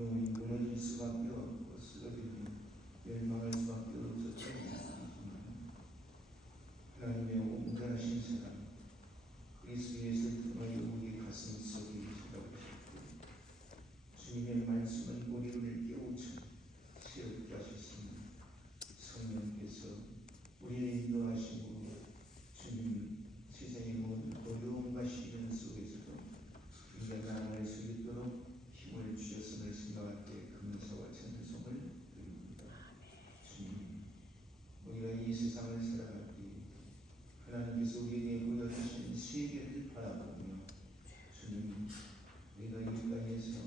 영혼이 무너질 수밖에 없고 쓰러지고 멸망할 수밖에 없었던 하나님의 온전하신 사랑 그리스도 예수를 통하여 우리 가슴 속에 찾아오셨고 주님의 말씀은 우리를 깨우쳐 새롭게 하셨습니다. 성령께서 우리를 인도하시고 주님 세상의 모든 어려움과 시련 속에서도 우리가 나아갈 수 있도록 힘을 주셨음을 생각할 때 감사와 찬송을 드립니다. 주님, 우리가 이 세상을 살아갈 때 하나님께서 우리에게 보여주신 세계를 바라보며 주님, 우리가 이 땅에서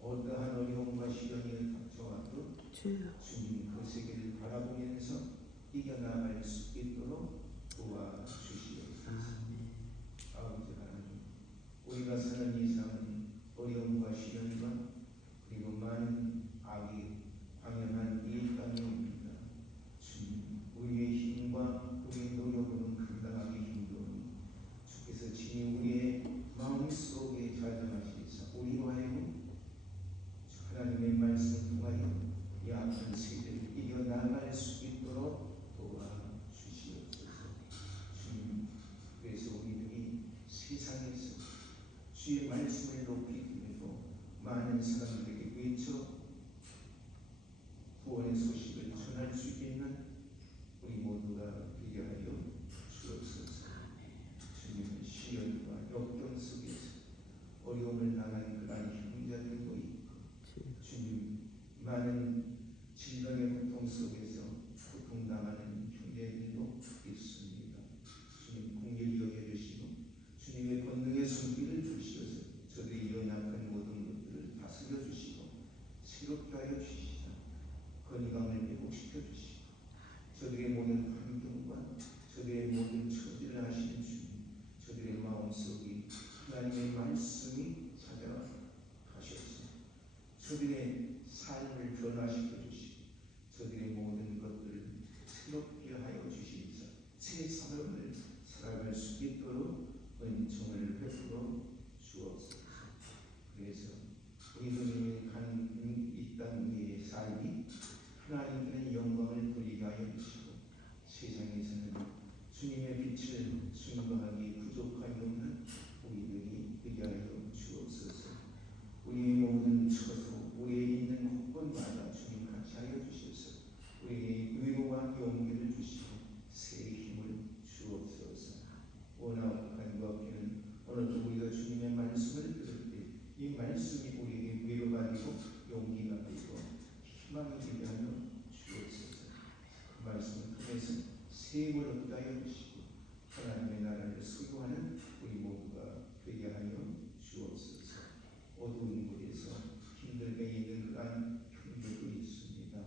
어떠한 어려움과 시련이 닥쳐와도 주님 그 세계를 바라보면서 이겨나갈 수 있도록 도와주시옵소서. 아버지 하나님, 우리가 사는 이 세상은 어려움과 시련과 그리고 많은 악이 방영한 이 땅입니다. 주님, 우리의 힘과 우리의 노력으로는 감당하기 힘들오니 주께서 친히 우리의 마음속에 자정하시사 우리로 하여금 하나님의 말씀을 통하여 이 아픈 세대를 이겨나갈 수 있도록 도와주시옵소서. 주님, 그래서 우리들이 세상에서 주의 말씀을 높이 들고 많은 사람들에게 외쳐 구원의 소식을 전할 수 있는 우리 모두가 되게 하여 주옵소서. 주님은 시련과 역경 속에서 어려움을 당한 그러한 형제들도 있고 주님 많은 질병의 고통 속에서 고통당하는 형제들도 있습니다. 주님 긍휼히 여겨주시고 주님의 권능의 손길을 주시어서 저들의 연약한 모든 것들을 다스려 주시고 새롭게 하여 주시사 건강을 회복시켜 주시고 저들의 모든 환경과 저들의 모든 처지를 아시는 주님, 저들의 마음속에 하나님의 말씀이 찾아가셔서 저들의 삶을 변화시켜 주시고 저들의 모든 것들을 새롭게 하여 주시면서 새 삶을 살아갈 수 있도록 은총을 베풀어 주옵소서. 그래서 우리들이 간 이 땅 위의 삶이 하나님께는 영광을 돌리게 하여 주시고 세상에서는 주님의 빛을 증거하기 부족함이 없는 우리들이 되게 하여 주옵소서. 우리의 모든 처소, 우리의 있는 곳곳마다 주님 같이 하여 주셔서 우리에게 위로와 용기를 주시고 새 힘을 주옵소서. 원하옵간 그 앞에는 오늘도 우리가 주님의 말씀을 들을 때 이 말씀이 우리에게 위로가 되고 용기가 되고 희망이 되게 하여 주옵소서. 그 말씀을 통해서 세임을 얻게 하여 주시고 하나님의 나라를 수고하는 우리 모두가 되게 하여 주옵소서. 어두운 곳에서 힘들게 있는 그러한 형제도 있습니다.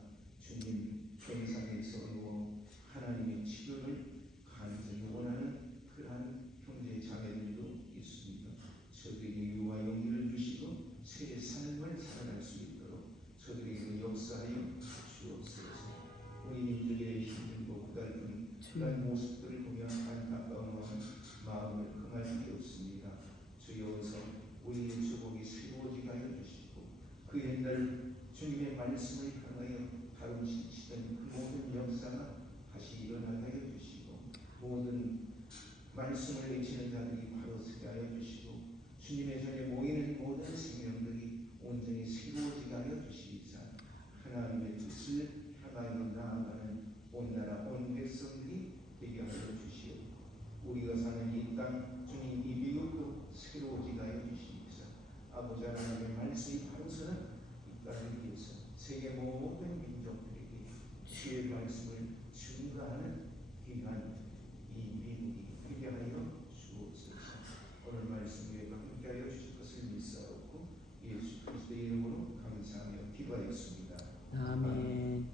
주님 병상에서 누워 하나님의 치료를 간절히 원하는 그러한 형제 자매들도 있습니다. 저들에게 위로와 용기를 주시고 새 삶을 살아갈 수 있도록 저들에게 역사하여 주옵소서. 우리 민족의 힘들고 고달픈 그런 모습들을 보며 안타까운 마음을 금할 수밖에 없습니다. 주여 어서 우리의 주복이 새로워지게 하여 주시고 그 옛날 주님의 말씀을 향하여 다루시던 그 모든 역사가 다시 일어나게 하여 주시고 모든 말씀을 외치는 자들이 바로 서게 하여 주시고 주님의 전에 모이는 모든 생명들이 온전히 새로워지게 하여 주시기사 하나님의 뜻을 향하여 나아가는 온 나라 온 백성들이 되게 하여 주시옵고 우리가 사는 이 땅 주님 이 미국도 새로워지게 하여 주시기사 아버지 하나님의 말씀이 바로 서는 이 땅을 위해서 세계 모든 민족들에게 주의 말씀을 증거하는 귀한 이 미국이 되게 하여 주옵소서. 오늘 말씀에 함께하여 주실 것을 믿사옵고 예수 그리스도의 이름으로 감사하며 기도하였습니다. 아멘.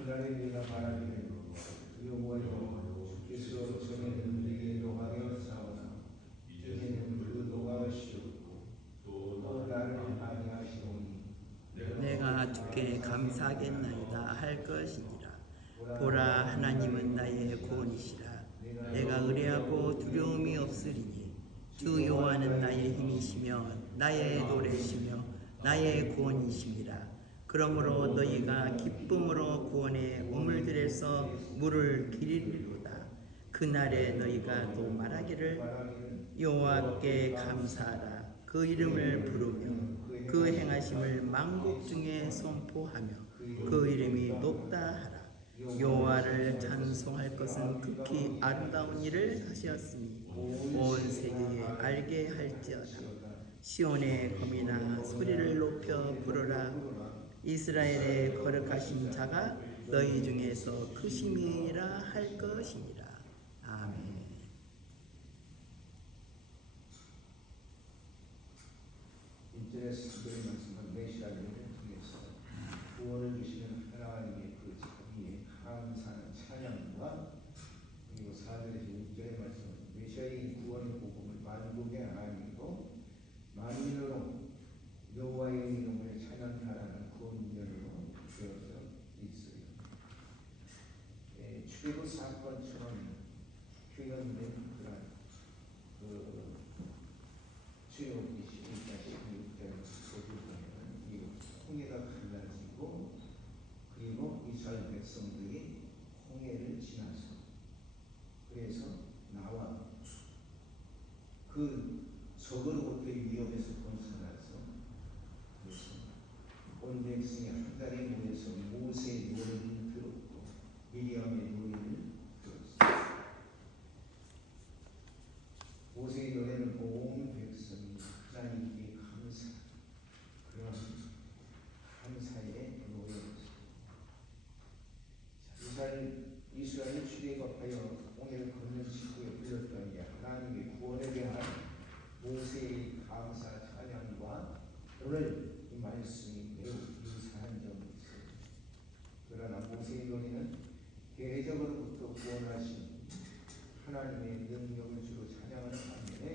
그날에 네가 말하기를 여호와여 주께서 전에는 내게 노하여 싸우나 이제는 그 노하시옵고 또 나를 아니하시오니 내가 주께 감사하겠나이다 할 것이니라. 보라, 하나님은 나의 구원이시라. 내가 의뢰하고 두려움이 없으리니 주 여호와는 나의 힘이시며 나의 노래시며 나의 구원이시니라. 그러므로 너희가 기쁨으로 구원의 우물들에서 물을 기르리로다. 그날에 너희가 또 말하기를 여호와께 감사하라. 그 이름을 부르며 그 행하심을 만국 중에 선포하며 그 이름이 높다 하라. 여호와를 찬송할 것은 극히 아름다운 일을 하셨으니 온 세계에 알게 할지어다. 시온의 거미나 소리를 높여 부르라. 이스라엘의 거룩하신 자가 너희 중에서 크심이라 할 것이니라. 아멘. 인터넷 스토리 말씀한 메시아를 통해서 구원을 주시는 하나님의 그 자비에 감사하는 찬양과 그리고 4절에서 6절의 말씀은 메시아의 구원의 복음을 만국의 하나님이고 만민으로 여호와의 이름을 찬양하라는 구원전으로 되어져 있어요. 출애굽 사건처럼 표현된 그런 출애굽기 12장 16절 보면 이 홍해가 갈라지고 그리고 이스라엘 백성들이 홍해를 지나서 그래서 나와 그 적으로부터의 위협에서 벗어나서 그래서 온 백성이 한 자리에 모여서 모세의 노래를 들었고 미리암의 노래를 들었습니다. 모세의 노래는 온 백성이 하나님께 감사 그런 감사의 노래였습니다. 이스라엘 출애굽하여 홍해를 건너시고 불렀던 하나님의 구원에 대한 모세의 감사 찬양과 오늘 이 말씀이 매우 유사한 점이 있어요. 그러나 모세의 노래는 대적으로부터 구원하신 하나님의 능력을 주로 찬양하는 반면에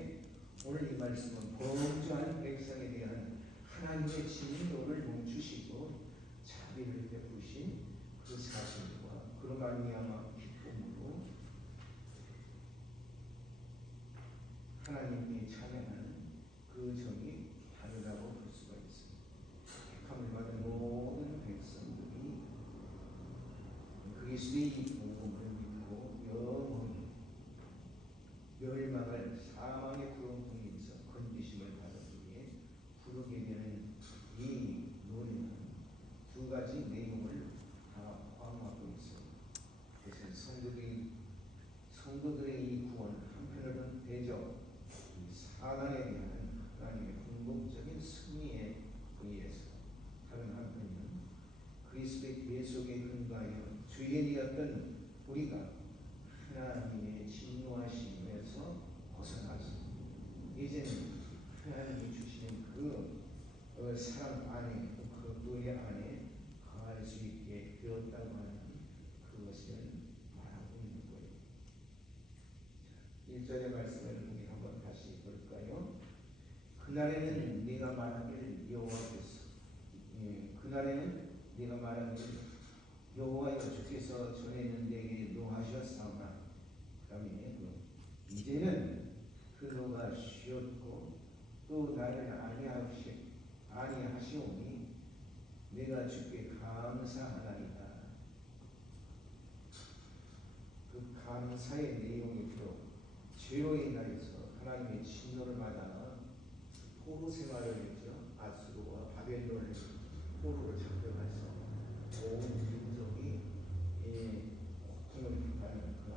오늘 이 말씀은 범죄한 백성에 대한 하나님의 진노를 멈추시고 자비를 베푸신 그 사실과 그로 말미암아 기쁨으로 하나님께 찬양하는 그 점이 다르다고 볼 수가 있습니다. 택함을 받은 모든 백성들이 그리스도의 복음을 믿고 영원히 멸망을 사망의 구렁텅이에서 건지심을 받은 후에 부르게 되는 이 노래는 두 가지 내용을 다 포함하고 있습니다. 그래서 성도들의 이 구원 한편으로는 대적 사단에 대한 하나님의 궁극적인 승리에 의해서 다른 한편은 그리스도의 계속에 근거하여 죄인이었던 우리가 하나님의 진노하심에서 벗어나서 이제는 하나님이 주시는 그 사랑 안에 그 노래 안에 거할 수 있게 되었다고 하는 그것을 말하고 있는 거예요. 1절의 말씀을 우리 한번 다시 볼까요? 그날에는 네가 말하기를 여호와께서 그날에는 네가 말하기를 여호와여 주께서 전에는 내게 노하셨사오나 그다음에 이제는 그 노가 쉬었고 또 나를 아니하시오니 내가 주께 감사하나이다. 그 감사의 내용이 바로 죄로의 날에서 하나님의 진노를 받아 포로 생활을 했죠. 아수르와 바벨론을 포로를 잡혀가서 온 민족이 고통을 받는 그런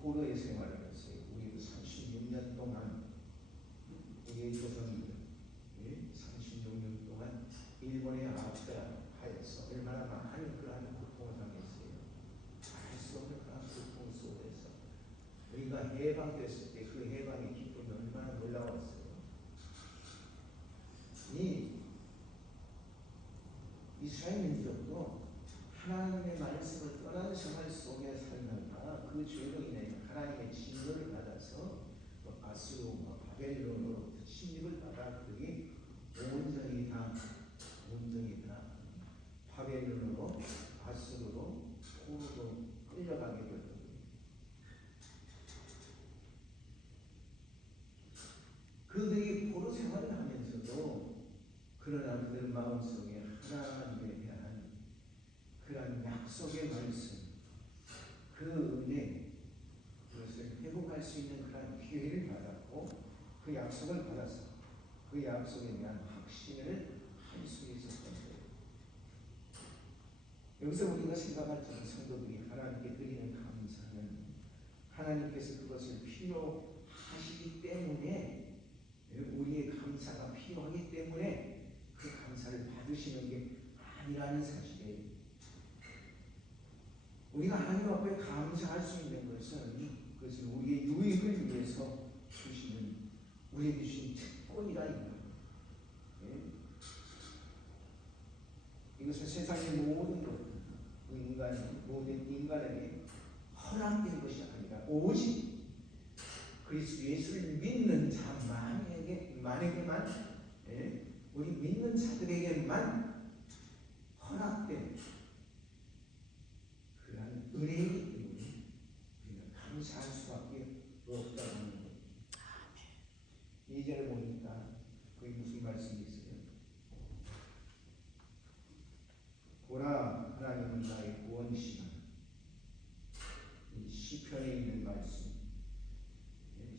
포로의 생활을 했어요. 우리도 36년 동안 우리의 조선이 36년 동안 일본의 압제하에서 얼마나 많은 그러한 고통을 당했어요. 알 수 없는 그런 고통 속에서 우리가 해방됐을 때 그 해방의 기쁨이 얼마나 놀라웠어요. 이 이스라엘 민족도 하나님의 말씀을 떠난 생활 속에 살다가 그 죄로 인해 하나님의 진노를 받아서 아수르와 바벨론으로 침입을 받아 그들이 온전히 다 바벨론으로 아수르로 포로로 끌려가게 되었던 거예요. 그들이 포로 생활을 하면서도 그러나 그들 마음속에 하나님에 대한 그런 약속의 말씀, 그 은혜, 그것을 회복할 수 있는 그런 기회를 받았고 그 약속을 받아서 그 약속에 대한 확신을 할 수 있었던 거예요. 여기서 우리가 생각할 적은 성도들이 하나님께 드리는 감사는 하나님께서 그것을 필요하시기 때문에 우리의 감사가 필요하기 때문에 그 감사를 받으시는 게 아니라는 사실이에요. 우리가 하나님 앞에 감사할 수 있는 것은 그것은 우리의 유익을 위해서 주시는 우리에게 주신 특권이라 이거예요. 이것은 세상의 모든 것, 모든 인간에게 허락된 것이 아니라 오직 그리스도 예수를 믿는 자만에게만 우리 믿는 자들에게만 허락된 그러한 은혜이기 때문에 우리가 감사할 수밖에 없다는 거예요. 2절을 보니까 그게 무슨 말씀이 있어요? 보라, 하나님은 나의 구원이시라. 이 시편에 있는 말씀,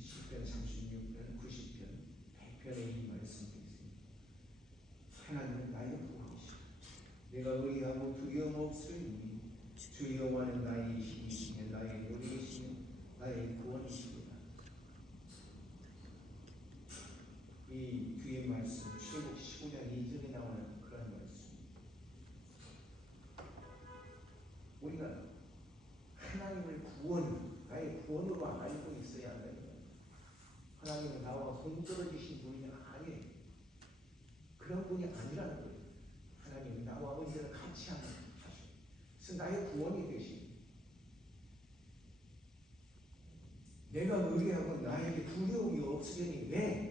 시편 36편, 90편, 100편에 있는 말씀이 있습니다. 하나님은 나의 구원이시라. 내가 의하고 두려움 없으리니 주 여호와는 나의 힘이시며 나의 노래이시며 나의 구원이시니라. 이 뒤에 말씀, 출애굽 15장 2절에 나오는 그런 말씀. 우리가 하나님을 나의 구원으로 알고 있어야 한다. 하나님은 나와 동떨어지신 분이 아니에요. 그런 분이 아니라는 거예요. 하나님은 나와 언제나 같이 하는 분이시죠. 그래서 나의 구원이 되신, 내가 의뢰하고 나에게 두려움이 없으려니 왜?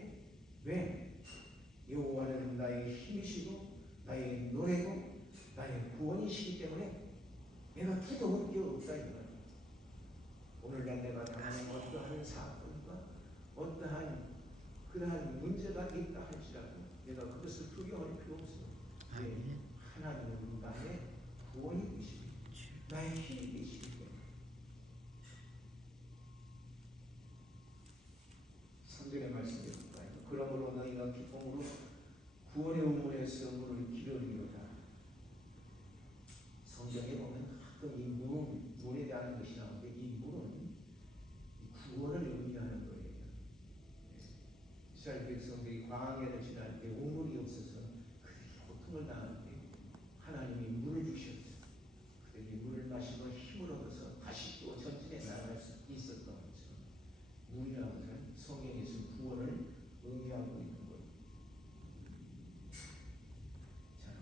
여호와는 나의 힘이시고 나의 노래고 나의 구원이시기 때문에 내가 두려울 게 없다 이거예요. 오늘날 내가 당하는 어떠한 사건과 어떠한 그러한 문제가 있다 할지라도 내가 그것을 두려워할 필요 없어요. 하나님은 나의 구원이 되시고 나의 힘이 되시기 때문에. 3절의 말씀이 볼까요? 그러므로 너희가 기쁨으로 구원의 우물에서 물을 기르리로다. 성경에 보면 가끔 이 물에 대한 것이 나오는데 이 물은 구원을 의미하는 거예요. 이스라엘 백성들이 광야를 지날 때 우물이 없어서 그들이 고통을 당하는데 하나님이 물을 주셨어요. 그들이 물을 마시고 힘을 얻어서 다시 또 전진해 나아갈 수 있었던 것처럼 물이라는 것은 성경에서 구원을 의미하고 있는 거예요.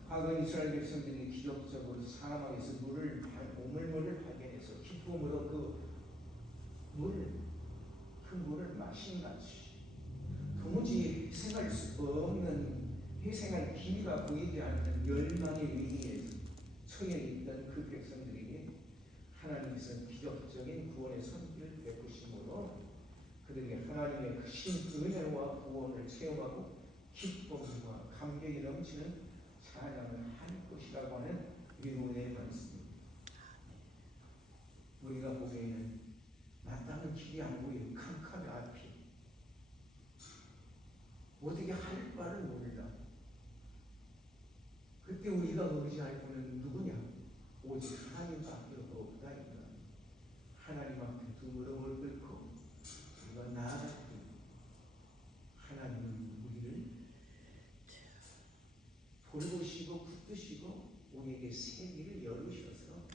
과거 이스라엘 백성들이 기적적으로 사막에서 우물물을 발견해서 기쁨으로 그 물을 마신 같이 도무지 회생할 기미가 보이지 않는 멸망의 위기에 처해 있던 그 백성들에게 하나님께서 기적적인 구원의 선기를 베푸심으로 그들에게 하나님의 크신 은혜와 구원을 체험하고 기쁨과 감격이 넘치는 찬양을 할 것이라고 하는 위로의 말씀입니다. 우리가 보기에는 마땅한 길이 안 보이는 캄캄의 앞이 어떻게 할 바를 몰라. 그때 우리가 의지할 분은 누구냐? 오직 하나님밖에 없다. 하나님 앞에 두 무릎을 꿇고 우리가 나아갈 때 하나님은 우리를 돌보시고 붙드시고 우리에게 새 길을 열으셔서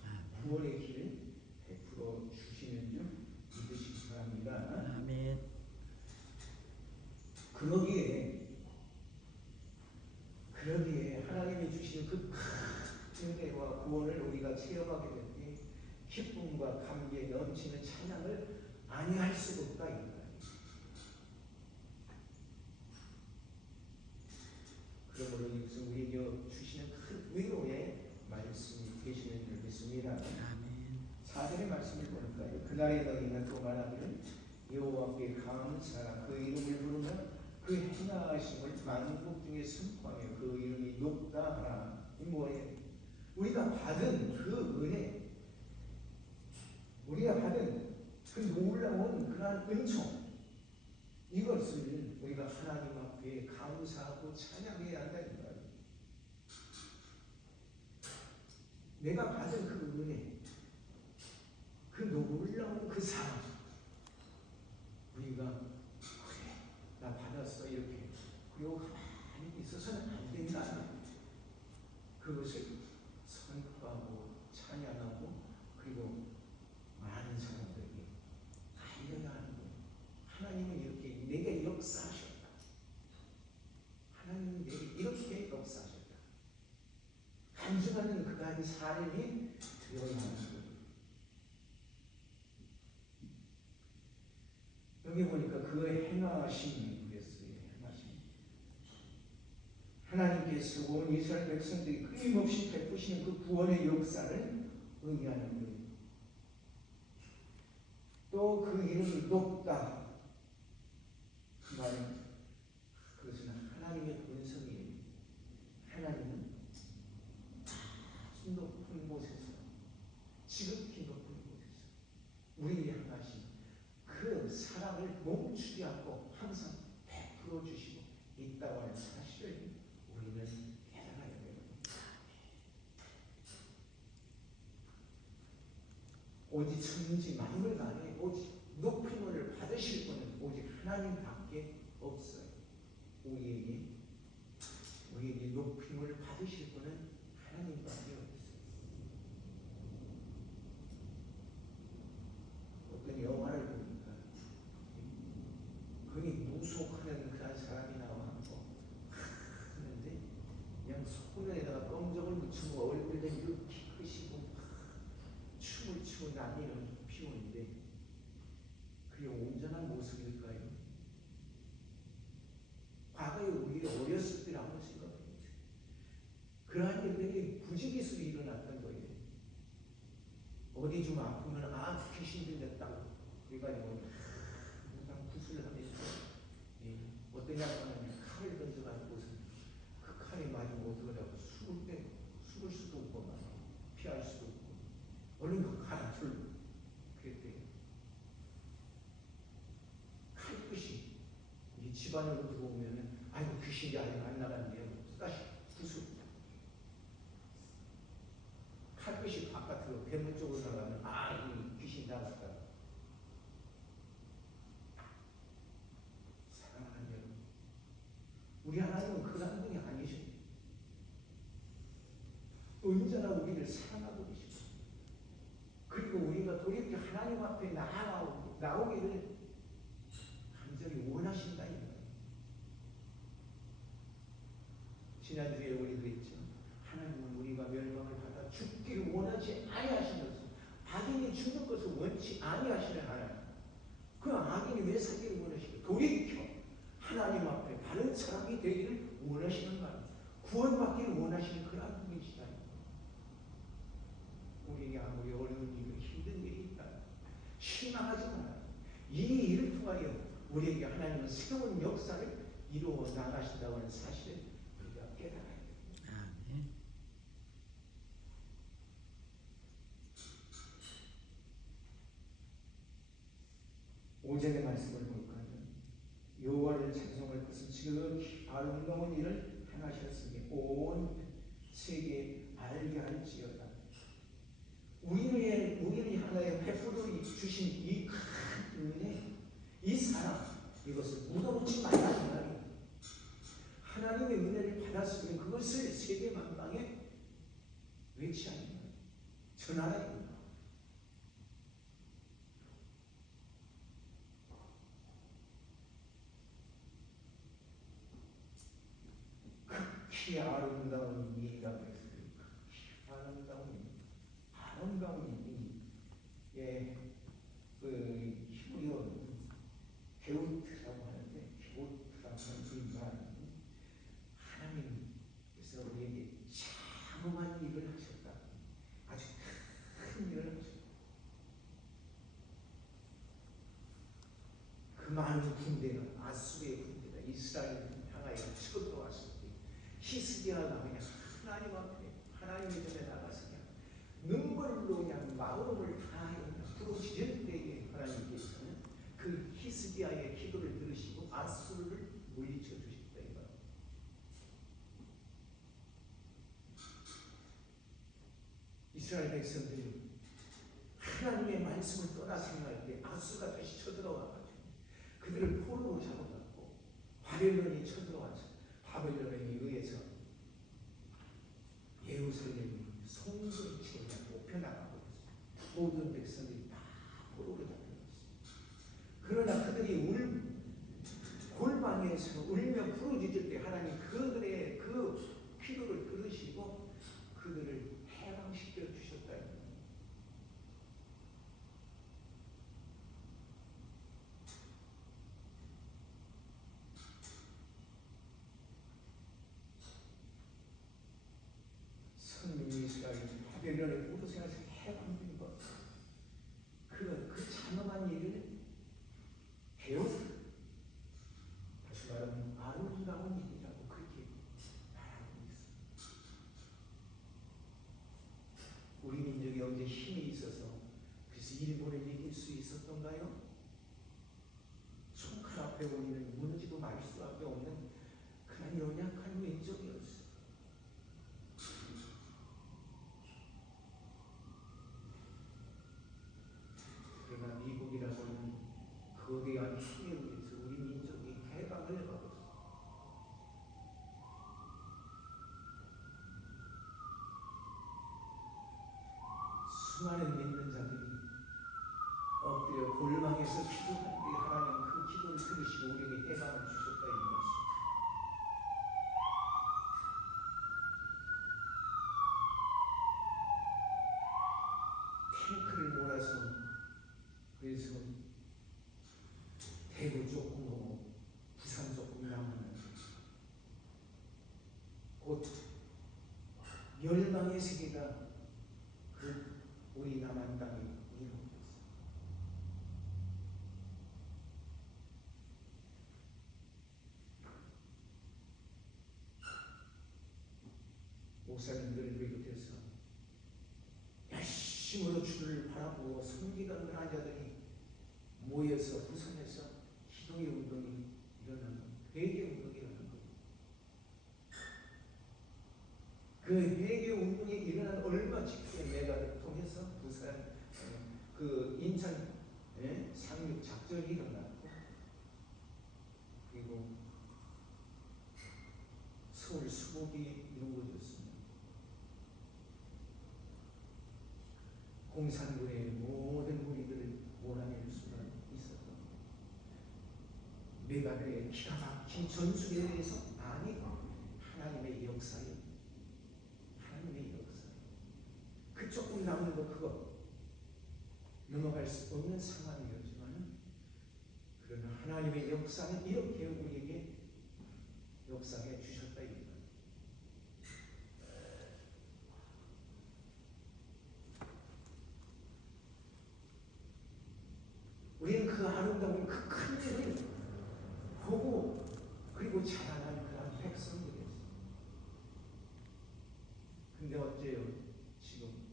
구원의 길을 베풀어 주시는 줄 믿으시기 바랍니다. 아멘. 그러기에 하나님이 주시는 그 은혜와 구원을 우리가 체험하게 될 때 기쁨과 감기에 넘치는 찬양을 아니할 수가 없다 이 말이에요. 그러므로 이것은 우리에게 주시는 큰 위로의 말씀이 되시는 줄 믿습니다. 아멘. 4절의 말씀을 보니까요. 그날에 너희는 또 말하기를 여호와께 감사하라. 그 이름을 부르며 그 행하심을 만국 중에 선포하며 그 이름이 높다 하라. 이 뭐예요? 우리가 받은 그 은혜, 우리가 받은 그 놀라운 그러한 은총, 이것을 우리가 하나님 앞에 감사하고 찬양해야 한다는 거예요. 내가 받은 그 은혜, 그 놀라운 그 사랑, 우리가 그래 나 받았어 이렇게 그리고 가만히 있어서는 안 된다. 그것을 선포하고 찬양하고 그리고 많은 사람들에게 알려야 하는 거예요. 하나님은 이렇게 내게 역사하셨다. 하나님은 내게 이렇게 역사하셨다. 간증하는 그간 사람이 되어야 하는 거예요. 여기 보니까 그 행하심이 그랬어요. 행하심. 하나님께서 온 이스라엘 백성들이 끊임없이 베푸시는 그 구원의 역사를 의미하는 거예요. 또 그 이름이 높다. 그 말은 그것은 하나님의 본성이에요. 하나님은 아주 높은 곳에서 지극히 높은 곳에서 우리를 향하신 그 사랑을 멈추지 않고 항상 베풀어 주시고 있다고 하는 사실을 우리는 깨달아야 돼요. 오직 천지 만물 간에 오직 높은 은혜를 받으실 분은 오직 하나님밖에 없어요. 우리에게 높은 은혜를 받으실 분은 하나님밖에 없어요. 어떤 영화를 보니까 거기 무속하는 그런 사람이 나와서 하는데 그냥 손에다가 검정을 묻히고 얼굴에 이렇게 크시고 춤을 추고 난리를 피우는데 그게 온전한 모습일까요? 과거에 우리 어렸을 때를 한번 생각해 보세요. 그러한 일들이 부지기수로 일어났던 거예요. 어디 좀 아프면 귀신 들렸다고 그래가지고 항상 구슬을 하면서 어떤 양반은 칼을 던져가지고서 그 칼에 맞으면 어떡하냐고 죽을 수도 없고 피할 수도 없고 얼른 그 칼을 풀고 그랬대요. 칼끝이 이 집안으로 들어오면은 아이고 귀신이 아직 안 나갔네요. 다시 구슬 칼끝이 바깥으로 대문 쪽으로 나가면 이 귀신이 나갔다. 사랑하는 여러분, 우리 하나님은 그런 분이 아니십니다. 언제나 우리를 사랑하고 계십니다. 그리고 우리가 돌이켜 하나님 앞에 나오기를 간절히 원하신다. 지난주에 우리 그랬죠. 하나님은 우리가 멸망을 받아 죽기를 원하지 아니하시면서 악인이 죽는 것을 원치 아니하시는 하나님. 그 악인이 왜 살기를 원하시고 돌이켜 하나님 앞에 바른 사람이 되기를 원하시는 거 아닙니까? 구원받기를 원하시는 그런 분이시다. 우리에게 아무리 어려운 일이 힘든 일이 있다 실망하지 마라. 이 일을 통하여 우리에게 하나님은 새로운 역사를 이루어 나가신다고 하는 사실을 우리가 깨달아야 됩니다. 아멘. 오전의 말씀을 볼까요? 여호와를 찬송할 것은 지극히 아름다운 일을 행하셨으니 온 세계에 알게 할지어다. 우리를 향하여 베풀어 주신 이 큰 은혜, 이 사랑, 이것을 묻어놓지 말라 이 말이에요. 하나님의 은혜를 받았으면 그것을 세계 만방에 외치하는 거예요. 전하라. 극히 아름다운 일이라고 했어요. 극히 아름다운 그 히브리어 게우트라고 하는데, 게우트라고 하는 말은 하나님께서 우리에게 장엄한 일을 하셨다. 아주 큰 일을 하셨다. 그 많은 군대가, 아수르의 군대가 이스라엘을 향하여 쳐들어왔을 때 히스기야가 그냥 하나님 앞에, 하나님의 전에 나가서 그냥 눈물로 그냥 마음을 다하여 부르짖을 때에 하나님께서는 그 히스기야의 기도를 들으시고 아수르를 물리쳐 주셨다 이거예요. 이스라엘 백성들이 하나님의 말씀을 떠나 생각할 때 아수르가 다시 쳐들어와가지고 그들을 포로로 잡아갔고, 바벨론이 쳐들어와서 바벨론에 의해서 예루살렘이 송두리째 뽑혀나가고 있어요. 모든 백성들이 다 포로로 잡혀갔어요. 그러나 그들이 골방에서 울며 부르짖을 때 하나님 그들의 그 기도를 들으시고 그들을 해방시켜 주셨다. 선민이 이스라엘 바벨론의 포로생활에서 해방된 것, 그 장엄한 일을 배웠다. 다시 말하면 아름다운 일이라고 그렇게 말하고 있습니다. 우리 민족이 언제 힘이 있어서 그래서 일본을 이길 수 있었던가요? 손칼 앞에 올리는 무너지고 말 수밖에 없는 그런 연약한 민족이었어요. 그러나 미국이라고 하는 거대한 힘에 의해서 우리 민족이 해방을 얻었어요. 수많은 믿는 자들이 엎드려 골방에서 기도할 때 하나님 그 기도를 들으시고 우리에게 해방을 주셨다 이 말씀. 탱크를 몰아서 그래서 대구 조금 오고 부산 조금 남았는데 곧 멸망의 세계가 그 우리 남한 땅에 이루어졌어요. 목사님들을 비롯해서 열심으로 주를 바라보고 섬기던 그런 자들이 모여서 부산에서 기도의 운동이 일어나는 거예요. 회개 운동이 일어나는 거예요. 그 회개 운동이 일어난 얼마 직후에 내가 통해서 부산 그 인천 상륙 작전이 일어났고, 그리고 서울 수복이 이루어졌습니다. 공산군의 모든 무리들을 몰아낼 수가 있었던 메가드의 기가 막힌 전술에 의해서 아니 하나님의 역사에 그 조금 남은 거 그거 넘어갈 수 없는 상황이었지만, 그러나 하나님의 역사는 이렇게 우리에게 역사해 주셨다 이거예요. 우리는 그 아름다운 그 큰 일을 보고 그리고 자라난 그런 백성들이었어요. 근데 어째요? 지금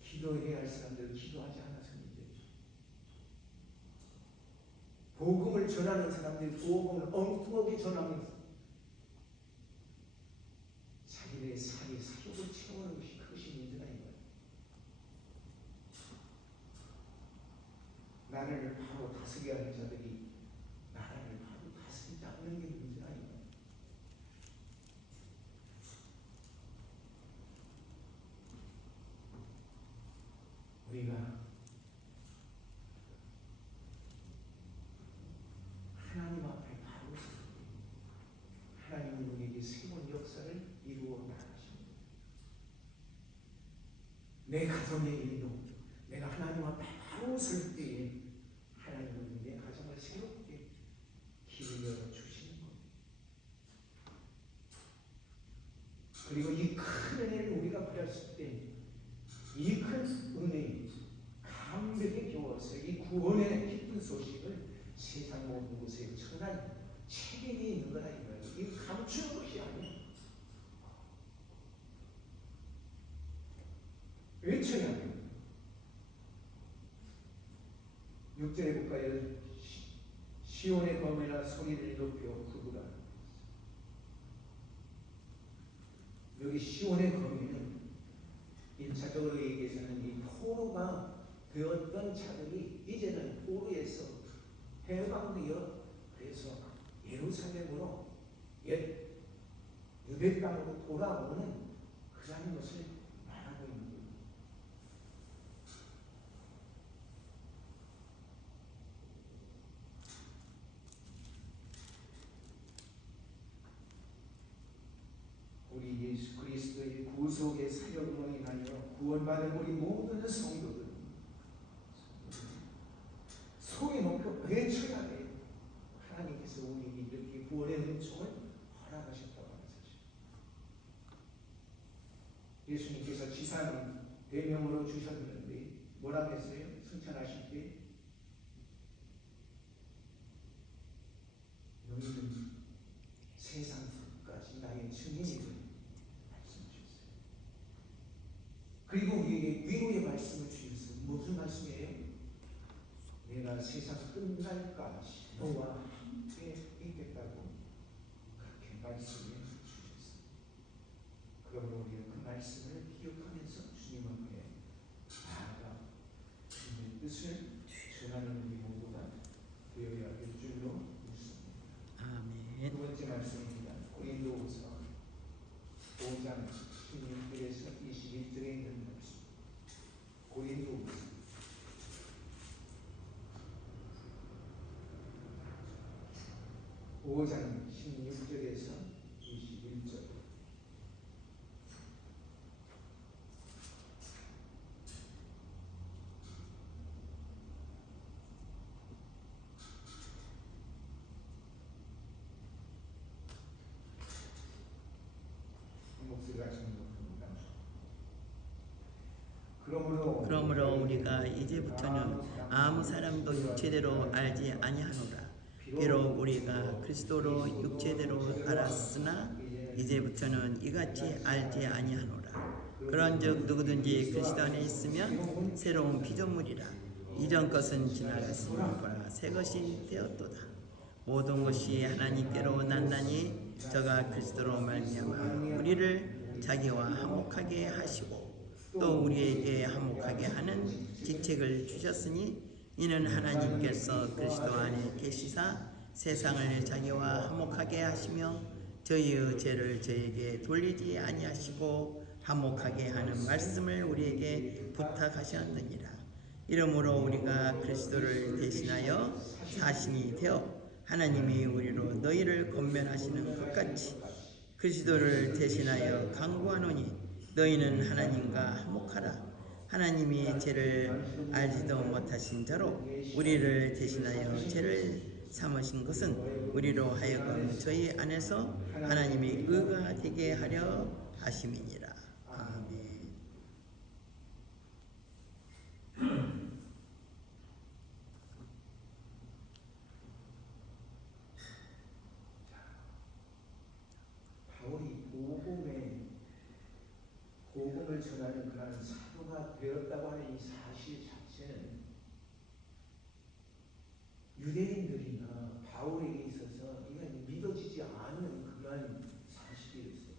기도해야 할 사람들 기도하지 않아서 문제죠. 복음을 전하는 사람들이 복음을 엉뚱하게 전하면서 자기들의 살이 사족을 채우는 것이 그것이 문제다 이거예요. 나를 바로 다스려야 하는 자들이 나라를 바로 다스리지 않는 게 문제다 이거예요. 우리가 비로설 때에 하나님은 내 가정을 새롭게 길러 주시는 겁니다. 그리고 이 큰 은혜를 우리가 받았을 때 이 큰 은혜 감격에 겨워서 이 구원의 기쁜 소식을 세상 모든 곳에 전할 책임이 있는 거다 이거예요. 이 감추는 것이 아니에요. 외쳐야 합니다. 6절에 볼까요? 시온의 검이라 소리를 높여 부르라. 여기 시온의 검에는 1차적으로 얘기해서는 이 포로가 되었던 자들이 이제는 포로에서 해방되어 그래서 예루살렘으로 옛 유대 땅으로 돌아오는 그런 것을 말하고 있는 거예요. 우리 예수 그리스도의 구속의 사역으로 인하여 구원받은 우리 모든 성도들 소리 높여 외쳐야 돼요. 하나님께서 우리에게 이렇게 구원의 은총을 허락하셨다고 하는 사실. 예수님께서 지상 대명으로 주셨는데 뭐라고 했어요? 승천하실 때 너희는 세상 끝까지 나의 증인이라 말씀하셨어요. 그리고 우리에게 위로의 말씀을 주셔서 무슨 말씀이에요? 내가 세상 끝날까지 너와 함께 있겠다고 그렇게 말씀해 주셨어요. 그러므로 우리는 그 말씀을 기억하면서 주님 앞에 나아가 주님의 뜻을 전하는 우리 모두가 되어야 될 줄로 믿습니다. 아멘. 두 번째 말씀입니다. 고린도후서 5장 16절에서 21절에 있는 말씀. 고린도후서 5장 16절에서 21절. 목소리가 좀 높습니다. 그러므로 우리가 이제부터는 아무 사람도 육체대로 알지 아니하노라. 비록 우리가 그리스도로 육체대로 알았으나 이제부터는 이같이 알지 아니하노라. 그런즉 누구든지 그리스도 안에 있으면 새로운 피조물이라. 이전 것은 지나갔으니 보라 새 것이 되었도다. 모든 것이 하나님께로 났나니 저가 그리스도로 말미암아 우리를 자기와 화목하게 하시고 또 우리에게 화목하게 하는 직책을 주셨으니 이는 하나님께서 그리스도 안에 계시사 세상을 자기와 화목하게 하시며 저희의 죄를 저에게 돌리지 아니하시고 화목하게 하는 말씀을 우리에게 부탁하셨느니라. 이러므로 우리가 그리스도를 대신하여 사신이 되어 하나님이 우리로 너희를 권면하시는 것 같이 그리스도를 대신하여 간구하노니 너희는 하나님과 화목하라. 하나님이 죄를 알지도 못하신 자로 우리를 대신하여 죄를 삼으신 것은 우리로 하여금 저희 안에서 하나님의 의가 되게 하려 하심이니라. 아멘. 바울이 복음을 전하는 그런 사도가 되었다고 하는 이 사실 자체는 유대인들이나 바울에게 있어서 이건 믿어지지 않는 그런 사실이었어요.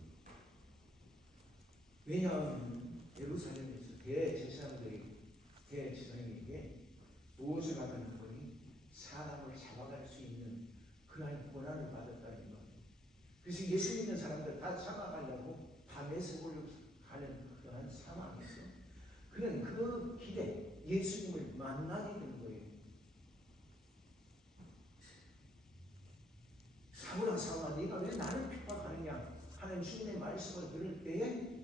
왜냐하면 예루살렘에서 대제사장에게 무엇을 받은 거니? 사람을 잡아갈 수 있는 그러한 권한을 받았다는 것. 그래서 예수 믿는 사람들 다 잡아가려고 밤에서 가는 그러한 상황에서 그는 그 길에 예수님을 만나게 된 거예요. 사울아 사울아 네가 왜 나를 핍박하느냐 하는 주님의 말씀을 들을 때에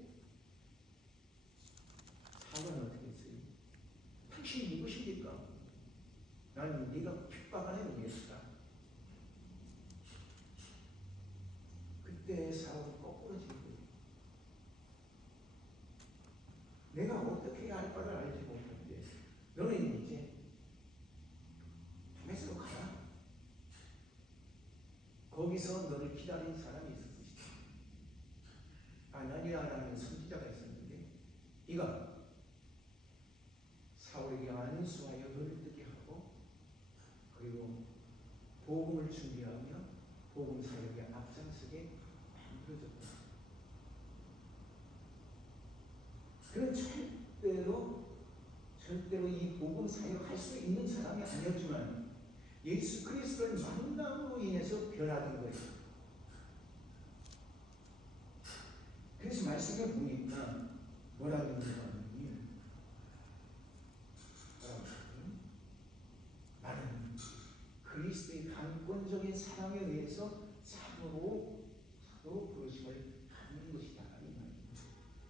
사울은 어떻게 했어요? 당신이 누구십니까? 나는 네가 핍박하는 예수다. 그때 사람은 거꾸로 지는 거예요. 내가 어떻게 해야 할 바를 알지 못하는데 너는 이제 다메섹으로 가라. 거기서 너를 기다리는 사람이 있을 것이다. 아나니아라는 선지자가 있었는데 이가 사울에게 안수하여 너를 뜨게 하고 그리고 복음을 준비하며 복음 사역에 앞장서게 만들어졌다. 그는 절대로 이 복음 사역할 수 있는 사람이 아니었지만 예수 그리스도의 만남으로 인해서 변화된 거예요. 그래서 말씀을 보니까 뭐라고 하느냐, 나는 그리스도의 강권적인 사랑에 의해서 사도로 부르심을 받는 것이다.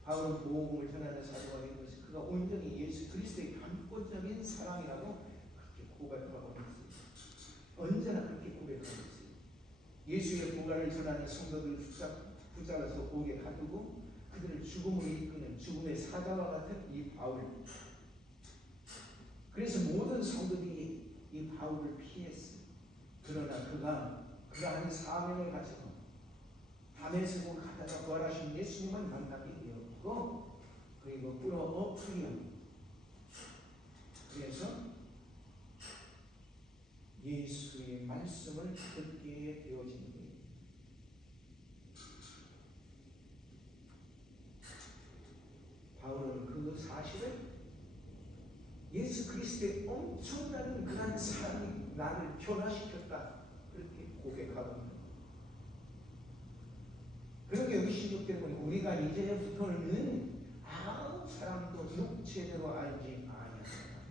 바울은 복음을 전하는 사도가 된 것이 그가 온전히 예수 그리스도의 강권적인 사랑이라고 그렇게 고백하고 있습니다. 언제나 그렇게 고백하고 있어요. 예수의 부활을 전하는 성도들을 붙잡아서 옥에 가두고 그들을 죽음으로 이끄는 죽음의 사자와 같은 이 바울. 그래서 모든 성도들이 이 바울을 피했어요. 그러나 그가 하는 사명을 가지고 다메섹으로 가다가 부활하신 예수님을 만나게 되었고 그리고 끌어엎으려 그래서 예수의 말씀을 듣게 되어진 거예요. 바울은 그 사실을 예수 그리스도의 엄청난 그런 사랑이 나를 변화시켰다 그렇게 고백하고 있는 거예요. 그렇게 의심력 때문에 우리가 이제부터는 아무 사람도 육체대로 알지 아니하노라.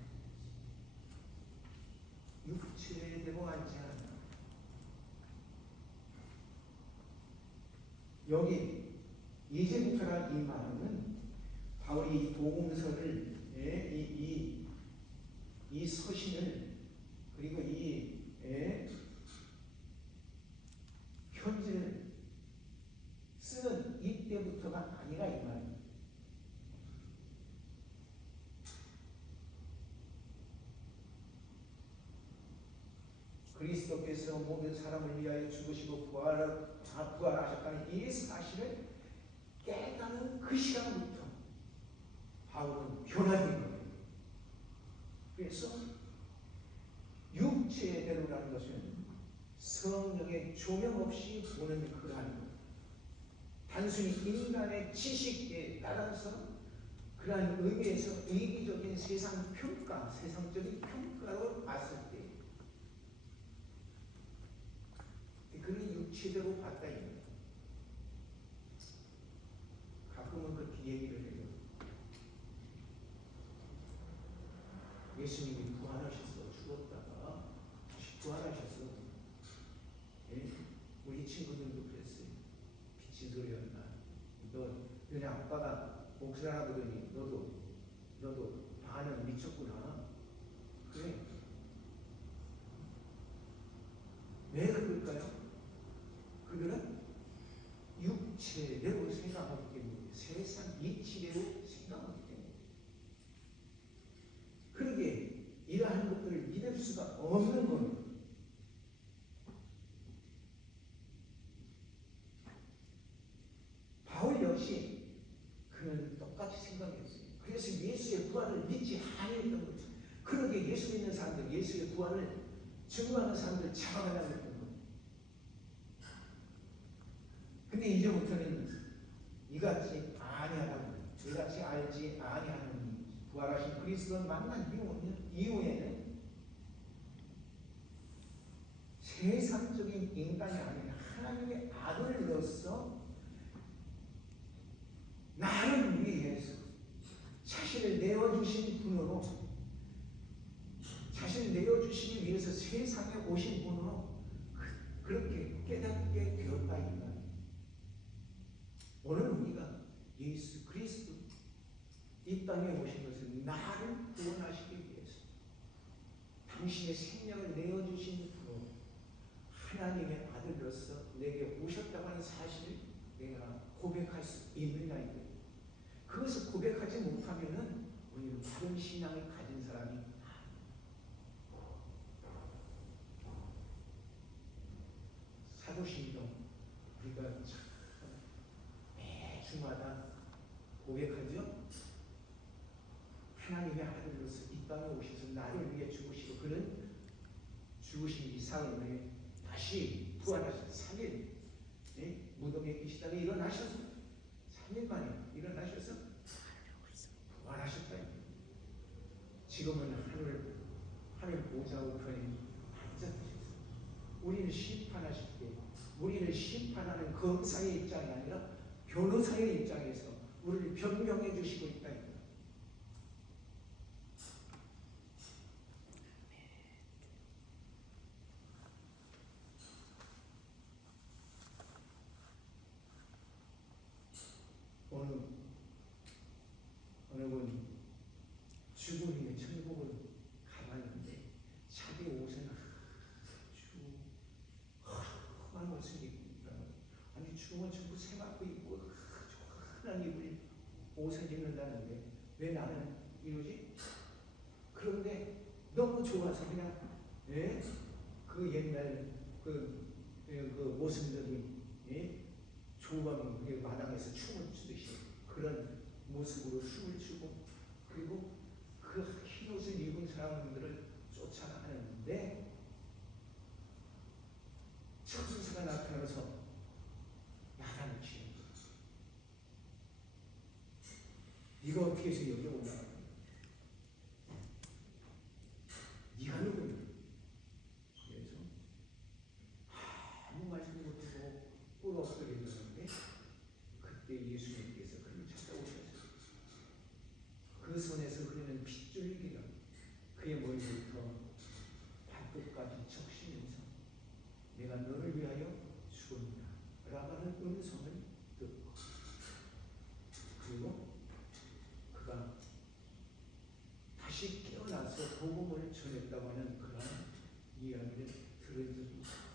육체대로 알지 않는다. 여기 이제부터란 이 말은 바울이 이 복음서를 이 서신을 그리고 이 편지를 쓰는 이때부터가 아니라 이 말입니다. 그리스도께서 모든 사람을 위하여 죽으시고 부활하셨다는 이 사실을 깨닫는 그 시간부터 바울은 변화된 거예요. 그래서 육체대로라는 것은 성령의 조명 없이 보는 그러한 것. 단순히 인간의 지식에 따라서 그러한 의미에서 이기적인 세상적인 평가로 봤을 때 그는 육체대로 봤다 이거예요. 가끔은 그렇게 얘기를 해요. 예수님이 부활하셔서 죽었다가 다시 부활하셔서 우리 친구들도 그랬어요. 미친 소리 한다. 너네 아빠가 목사라 그러니 너도 반은 미쳤구나. 그래. 왜 그럴까요? 그들은 육체대로 생각하기 때문에 세상 이치대로 생각하기 때문에 그러게 이러한 것들을 믿을 수가 없는 겁니다. 바울 역시 그는 똑같이 생각했어요. 그래서 예수의 부활을 믿지 않았던 거죠. 그러게 예수 믿는 사람들, 예수의 부활을 증거하는 사람들 잡아가려고 했던 거예요. 근데 이제부터는 이같이 아니하다고, 이같이 알지 아니하는 부활하신 그리스도를 만난 이후에는 세상적인 인간이 아닌 하나님의 아들로서 나를 위해서 자신을 내어주신 분으로, 자신을 내어주시기 위해서 세상에 오신 분으로 그렇게 깨닫게 되었다 이 말이에요. 오늘 우리가 예수 그리스도 이 땅에 오신 것은 나를 구원하시기 위해서, 당신의 생명을 내어주신 분, 하나님의 아들로서 내게 오셨다고 하는 사실을 내가 고백할 수 있느냐이다. 그것을 고백하지 못하면은 우리는 바른 신앙을 가진 사람이 사도신경 우리가 참 매주마다 고백하죠. 하나님의 아들로서 이 땅에 오셔서 나를 위해 죽으시고 그는 죽으신 이상을 위해 다시 부활하셔서 3일 무덤에 계시다가 일어나셔서 3일 만에 일어나셔서 부활하셨다. 지금은 하늘 보좌 우편에 앉아계셔서 우리를 심판하실 때 우리를 심판하는 검사의 입장이 아니라 변호사의 입장에서 우리를 변명해 주시고 있다. 어느 분이 죽음의 천국을 가봤는데 자기 옷은 아주 험한 옷을 입고 있더라고요. 아니 죽음은 전부 새맞고 입고 아주 흔한 옷을 입는다는데 왜 나는 이러지? 그런데 너무 좋아서 그냥 그 옛날 그 모습들이 조방 마당에서 춤을 추듯이 그런 모습으로 춤을 추고 그리고 그 흰옷을 입은 사람들을 쫓아가는데 천사가 나타나서 나라를 치는 거예요. 네가 어떻게 해서 여기 올라가? 네가 누구냐? 그래서 아무 말씀 못하고 뿔 없어졌는데 그때 예수님께서 그를 찾아오셨어요. 그 손에서 그는 핏줄기가 그의 머리부터 발끝까지 적시면서 내가 너를 위하여 죽었다 라고 하는 음성을 듣고 그리고 그가 다시 깨어나서 복음을 전했다고 하는 그런 이야기를 들은 적이 있습니다.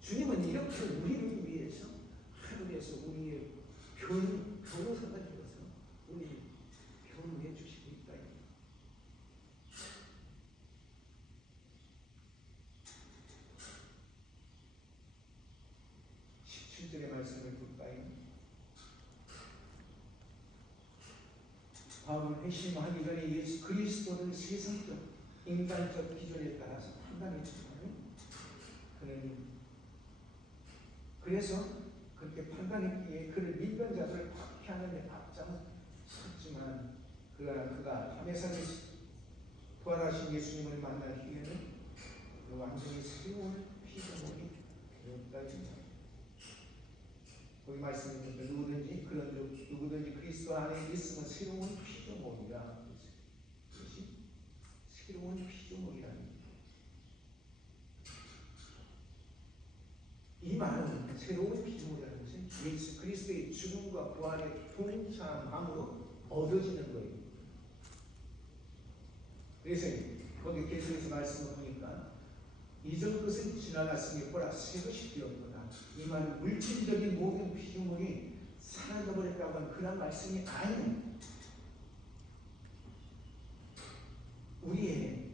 주님은 이렇게 우리를 위해서 하늘에서 우리의 변호사가 되어서 우리를 변호해 주시고 있다. 17절의 말씀을 볼까요? 바울은 회심하기 전에 예수 그리스도를 세상적 인간적 기준에 따라서 판단했지만 그는 그래서 그렇게 판단했기에 그를 믿는 자들을 박해하는 데 앞장섰지만 그가 담에서 부활하신 예수님을 만날 기회는 완전히 새로운 피조물이 되었다. 거기 말씀해 주셨죠. 누구든지 그리스도 안에 있으면 새로운 피조물이라. 그것이 새로운 피조물이라는 이 말은 새로운 피조물이라는 것은 예수 그리스도의 죽음과 부활의 동참함으로 얻어지는 거예요. 그래서 거기 계속해서 말씀을 보니까 이전 것은 지나갔으니 보라 새 것이 되었구나. 이 말은 물질적인 모든 피조물이 사라져버렸다고 하는 그런 말씀이 아니에요. 우리의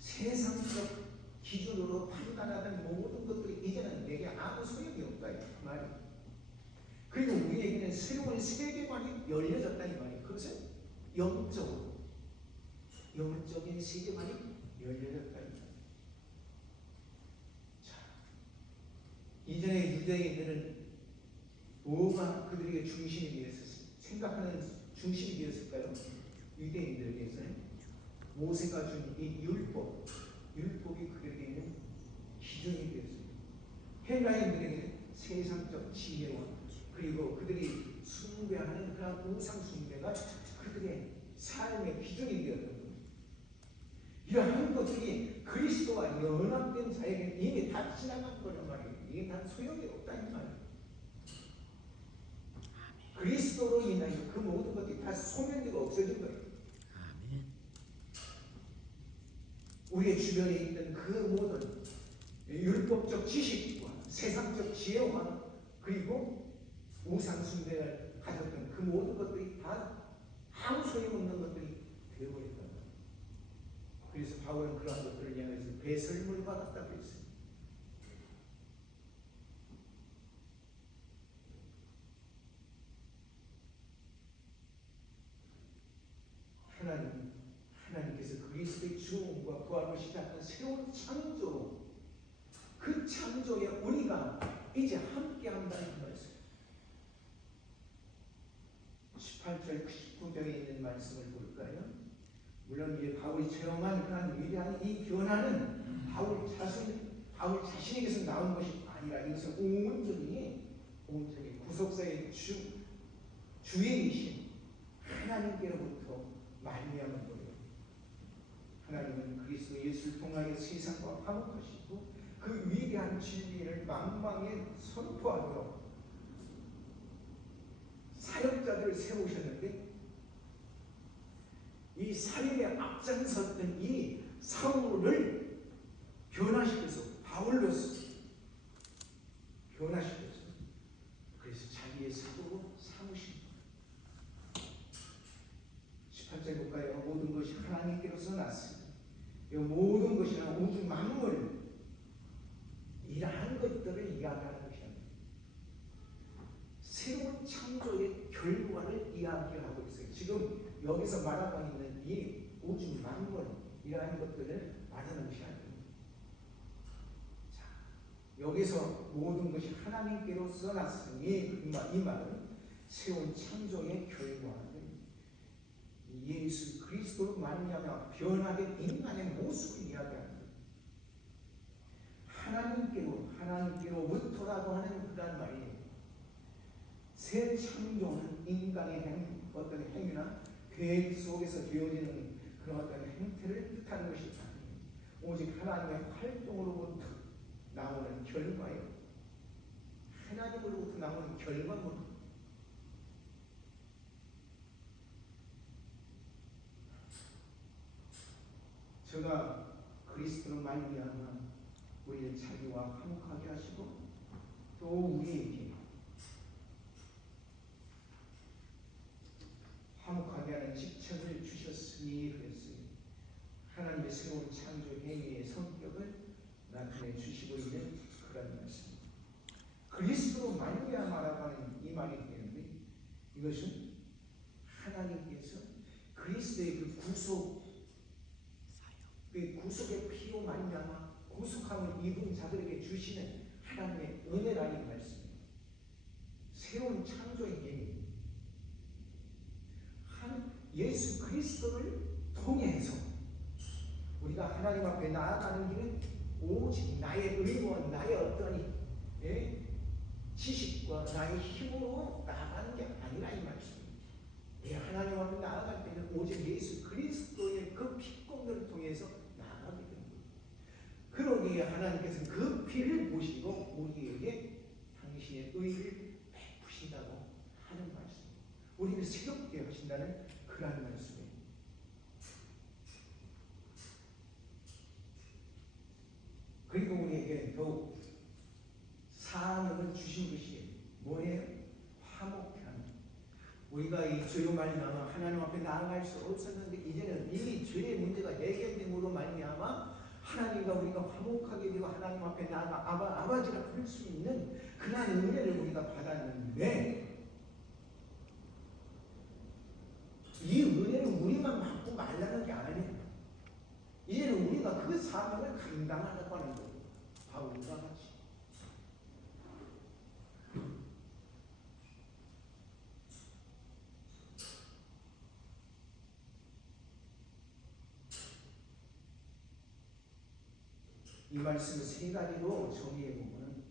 세상적 기준으로 판단하던 모든 것들이 이제는 내게 아무 소용이 없다 이 말이. 그리고 우리에게는 새로운 세계관이 열려졌다 이 말이. 그것은 영적인 세계관이 열려졌다 이 말이. 자, 이전에 유대인들은 뭐가 그들에게 중심이 되었을까요? 생각하는 중심이 되었을까요? 유대인들에게서는 모세가 준 이 율법이 그들에게는 기준이 되었습니다. 헬라인들에게는 세상적 지혜와 그리고 그들이 숭배하는 그런 우상 숭배가 그들의 삶의 기준이 되었던 겁니다. 이러한 것들이 그리스도와 연합된 자에게 이미 다 지나간 거란 말이에요. 이게 다 소용이 없다는 말이에요. 그리스도로 인하여 그 모든 것들이 다 소멸되고 없어진 거예요. 우리의 주변에 있는 그 모든 율법적 지식과 세상적 지혜와 그리고 우상 숭배를 가졌던 그 모든 것들이 다 아무 소용없는 것들이 되어버렸다. 그래서 바울은 그러한 것들을 향해서 배설물 받았다고 했어요. 하나님께서 그리스도의 죽음과 부활을 시작한 새로운 창조로 그 창조에 우리가 이제 함께한다는 말씀. 18절 19절에 있는 말씀을 볼까요? 물론 이제 바울이 체험한 그런 위대한 이 변화는 바울 자신에게서 나온 것이 아니라 이것은 온전히 구속사의 주인이신 하나님께로부터 말미암은 거예요. 하나님은 그리스도 예수를 통하여 세상과 화목하시고 그 위대한 진리를 만방에 선포하도록 사역자들을 세우셨는데 이 살인에 앞장섰던 이 사울을 변화시켜서 바울로서 변화시켜서 그래서 자기의 사도로 삼으신 거예요. 18절 볼까요? 모든 것이 하나님께로서 났으니 이 모든 것이나 우주 만물 이러한 것들을 이야기하는 것이야. 새로운 창조의 결과를 이야기하고 있어요. 지금 여기서 말하고 있는 이 우주 만물 이러한 것들을 말하는 것이 아닙니다. 자, 여기서 모든 것이 하나님께로서 났으니 이 말은 새로운 창조의 결과를 예수 그리스도로 말미암아 변화된 인간의 모습을 이야기합니다. 하나님께로부터라고 하는 그런 말이에요. 새 창조는 인간의 어떤 행위나 계획 속에서 되어지는 그런 어떤 행태를 뜻하는 것이 아니에요. 오직 하나님의 활동으로부터 나오는 결과예요. 하나님으로부터 나오는 결과물. 제가 그리스도로 말미암아 우리를 자기와 화목하게 하시고 또 우리에게 화목하게 하는 직책을 주셨으니 그랬어요. 하나님의 새로운 창조 행위의 성격을 나타내 주시고 있는 그런 말씀입니다. 그리스도로 말미암아라고 하는 이 말이 되는데 이것은 하나님께서 그리스도의 그 구속의 피로 말미암아 구속함을 입은 자들에게 주시는 하나님의 은혜라는 말씀입니다. 새로운 창조의 행위. 예수 그리스도를 통해서 우리가 하나님 앞에 나아가는 길은 오직 나의 의와 나의 어떤 지식과 나의 힘으로 나아가는 게 아니라 이 말씀입니다. 하나님 앞에 나아갈 때는 오직 예수 그리스도의 그 피공들을 통해서 나아가게 됩니다. 그러기에 하나님께서는 그 피를 보시고 우리에게 당신의 의를 베푸신다고 하는 말씀입니다. 우리를 새롭게 하신다는 그런 말씀이에요. 그리고 우리에게 더욱 사명을 주신 것이 뭐예요? 화목해 하는. 우리가 이 죄로 말미암아 하나님 앞에 나아갈 수 없었는데 이제는 이미 죄의 문제가 해결됨으로 말미암아 하나님과 우리가 화목하게 되고 하나님 앞에 나아가 아버지라 부를 수 있는 그러한 은혜를 우리가 받았는데 이 은혜는 우리만 받고 말라는 게 아니에요. 이제는 우리가 그 사명을 감당하려고 하는 거예요. 바울과 같이. 이 말씀을 세 가지로 정리해 보면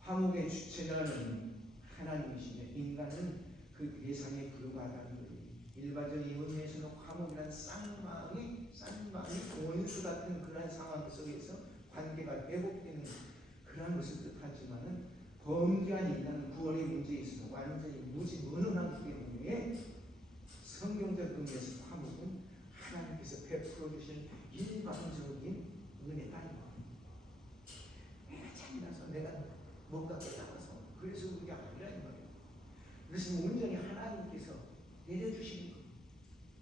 화목의 주체자는 하나님이시며 인간은 그 대상에 불과하다는 거예요. 일반적인 의미에서는 화목이란 쌍방이 원수 같은 그러한 상황 속에서 관계가 회복되는 그런 것을 뜻하지만은 범죄한 인간은 구원의 문제에 있어서 완전히 무지무능하기 때문에 성경적 의미에서 화목은 하나님께서 베풀어 주신 일반적인 은혜가 아니고 내가 잘나서 내가 뭔가 깨달아서 그래서 우리가 아니라는 거예요. 그것은 온전히 하나님께서 내려주신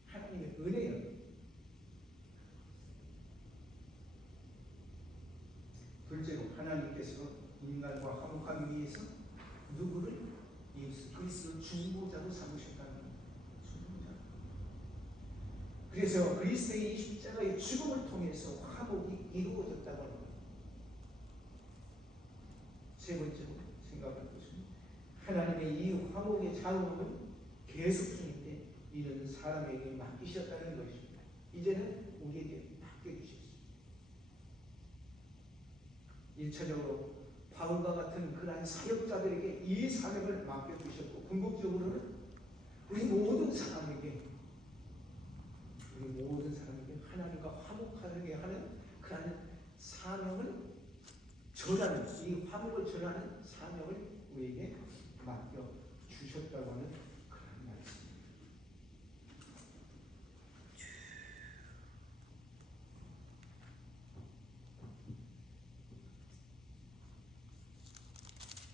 하나님의 은혜예요. 둘째로 하나님께서 인간과 화목하기 위해서 누구를? 예수 그리스도 중보자로 삼으셨다는 거예요. 중보자. 그래서 그리스도의 십자가의 죽음을 통해서 화목이 이루어졌다고 합니다. 세 번째로 생각할 것은 하나님의 이 화목의 자원은 계속성인데 이는 사람에게 맡기셨다는 것입니다. 이제는 우리에게 맡겨주셨습니다. 1차적으로 바울과 같은 그러한 사역자들에게 이 사역을 맡겨주셨고 궁극적으로는 우리 모든 사람에게 하나님과 화목하게 하는 그러한 사명을 전하는 이 화목을 전하는 사명을 우리에게 맡겨주셨다고 하는 그런 말씀입니다.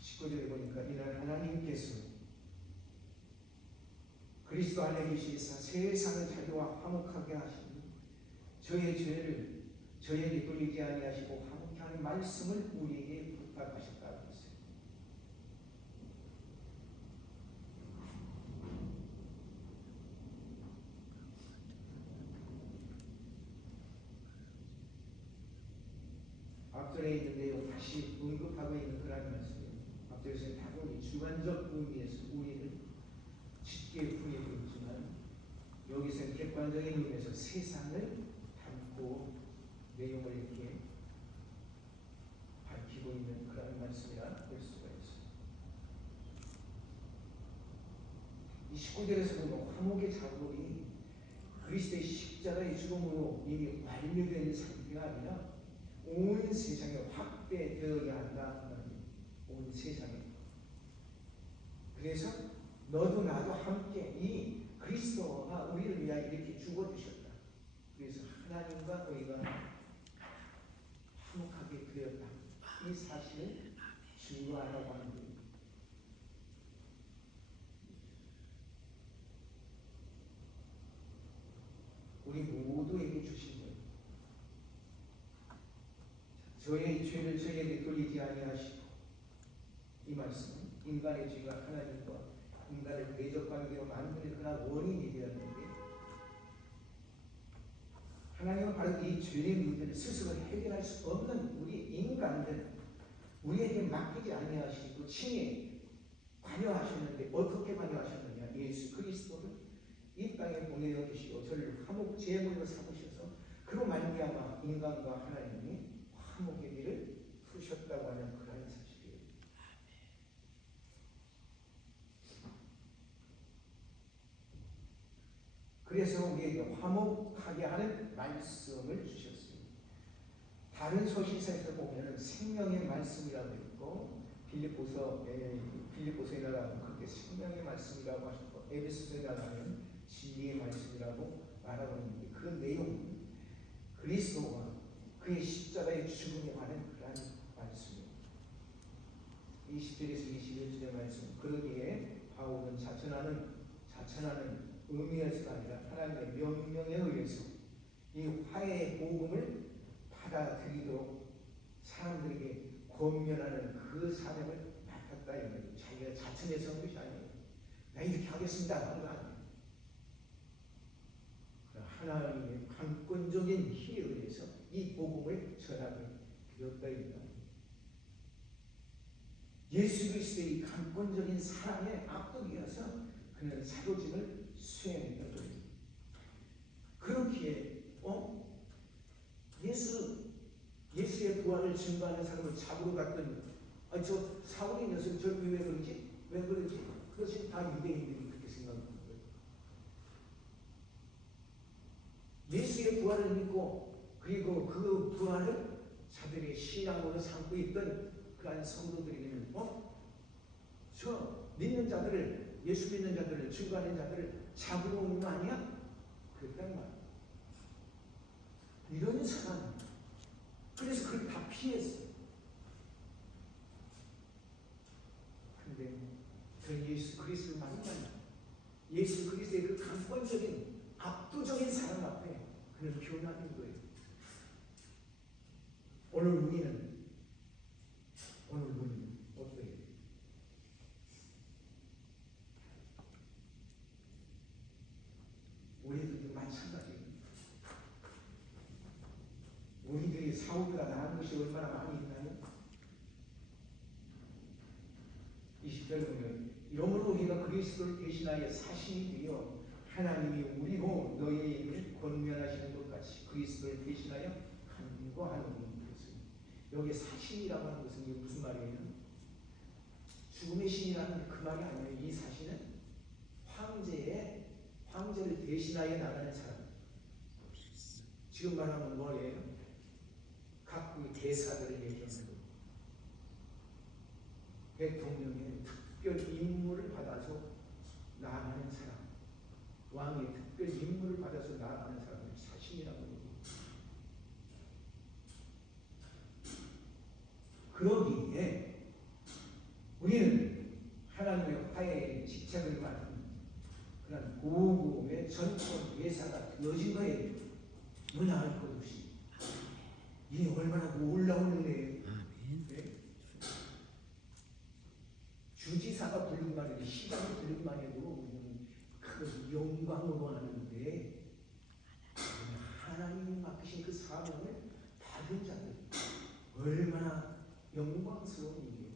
19절에 보니까 이날 하나님께서 그리스도 안에 계시사 세상을 자기와 화목하게 하시니 저의 죄를 저에게 돌리지 아니하시고 화목케 하는 말씀을 우리에게 부탁하셨다고 했어요. 앞절에 있는 내용 다시 언급하고 있는 그런 말씀이에요. 앞절에서는 다분히 주관적 의미에서 우리를 쉽게 풀이하고 있지만 여기서는 객관적인 의미에서 세상을 담고 내용을 이렇게 밝히고 있는 그런 말씀이라 볼 수가 있습니다. 이 19절에서 보면 화목의 작업이 그리스도의 십자가의 죽음으로 이미 완료된 상태가 아니라 온 세상에 확대되어야 한다. 온 세상에. 그래서 너도 나도 함께 이 그리스도가 우리를 위하여 이렇게 죽어주셨다. 그래서 하나님과 우리가 화목하게 되었다. 이 사실을 증거하라고 하는 거예요. 우리 모두에게 주신 거예요. 저의 죄를 저에게 돌리지 아니하시고, 이 말씀은 인간의 죄가 하나님과 인간의 대적 관계로 만드는 그런 원인이 되었는데 하나님은 바로 이 죄의 문제를 스스로 해결할 수 없는 우리 인간들 우리에게 맡기지 아니하시고 친히 관여하셨는데 어떻게 관여하셨느냐? 예수 그리스도를 이 땅에 보내어 주시고 저를 화목 제물로 삼으셔서 그로 말미암아 인간과 하나님이 화목의 길을 푸셨다고 하는 그런 사실이에요. 그래서 우리에게 화목하게 하는 말씀을 주셨습니다. 다른 소식서에서 보면 생명의 말씀이라고 있고 빌립보서에 나가면 그렇게 생명의 말씀이라고 하셨고 에베소서에 나가면 진리의 말씀이라고 말하고 있는데 그 내용은 그리스도와 그의 십자가의 죽음에 관한 그러한 말씀입니다. 20절에서 21절의 말씀 그러기에 바울은 자천하는 의미에서가 아니라 하나님의 명령에 의해서 이 화해의 복음을 받아들이도록 사람들에게 권면하는 그 사명을 맡았다. 이거예요. 자기가 자천해서 한 것이 아니에요. 나 이렇게 하겠습니다 하는 거 아니에요. 하나님의 강권적인 힘에 의해서 이 복음을 전하게 되었다. 이거예요. 예수 그리스도의 강권적인 사랑에 압도되어서 그는 사도직을 수행했던 거예요. 그렇기에 예수의 부활을 증거하는 사람을 잡으러 갔더니 저 사울의 녀석 저기 왜 그러지? 왜 그러지? 그것이 다 유대인들이 그렇게 생각하는 거예요. 예수의 부활을 믿고 그리고 그 부활을 자들의 신앙으로 삼고 있던 그러한 성도들에게는 저 믿는 자들을 예수 믿는 자들을 증거하는 자들을 잡으러 오는 거 아니야? 그랬단 말이야. 없는 사람. 그래서 그걸 다 피했어. 근데 저 예수 그리스도를 만나면 예수 그리스도의 그 강권적인 압도적인 사랑 앞에 그는 변화된 거예요. 오늘 우리는 어때요? 우리들도 마찬가지예요. 우리들이 사울보다 나은 것이 얼마나 많이 있나요? 20절 보면 이러므로 우리가 그리스도를 대신하여 사신이 되어 하나님이 우리로 너희의 일을 권면하시는 것 같이 그리스도를 대신하여 간구하노니. 여기 사신이라고 하는 것은 이게 무슨 말이에요? 죽음의 신이라는 그 말이 아니에요. 이 사신은 황제를 대신하여 나가는 사람. 지금 말하는 뭐예요? 각국의 대사들을 얘기하는 거예요. 대통령의 특별 임무를 받아서 나아가는 사람, 왕의 특별 임무를 받아서 나아가는 사람을 사신이라고 합니다. 그러기에 우리는 하나님의 화해의 직책을 맡은 그런 고고의 전권 예사가 되어진 거예요. 문화할 것 없이. 이게 얼마나 놀라운 은혜예요. 네? 주지사가 부른 말이고 시장이 부른 말에도 우리는 그 영광으로 하는데 하나님이 맡기신 그 사명을 받은 자들 얼마나 영광스러운 일이에요.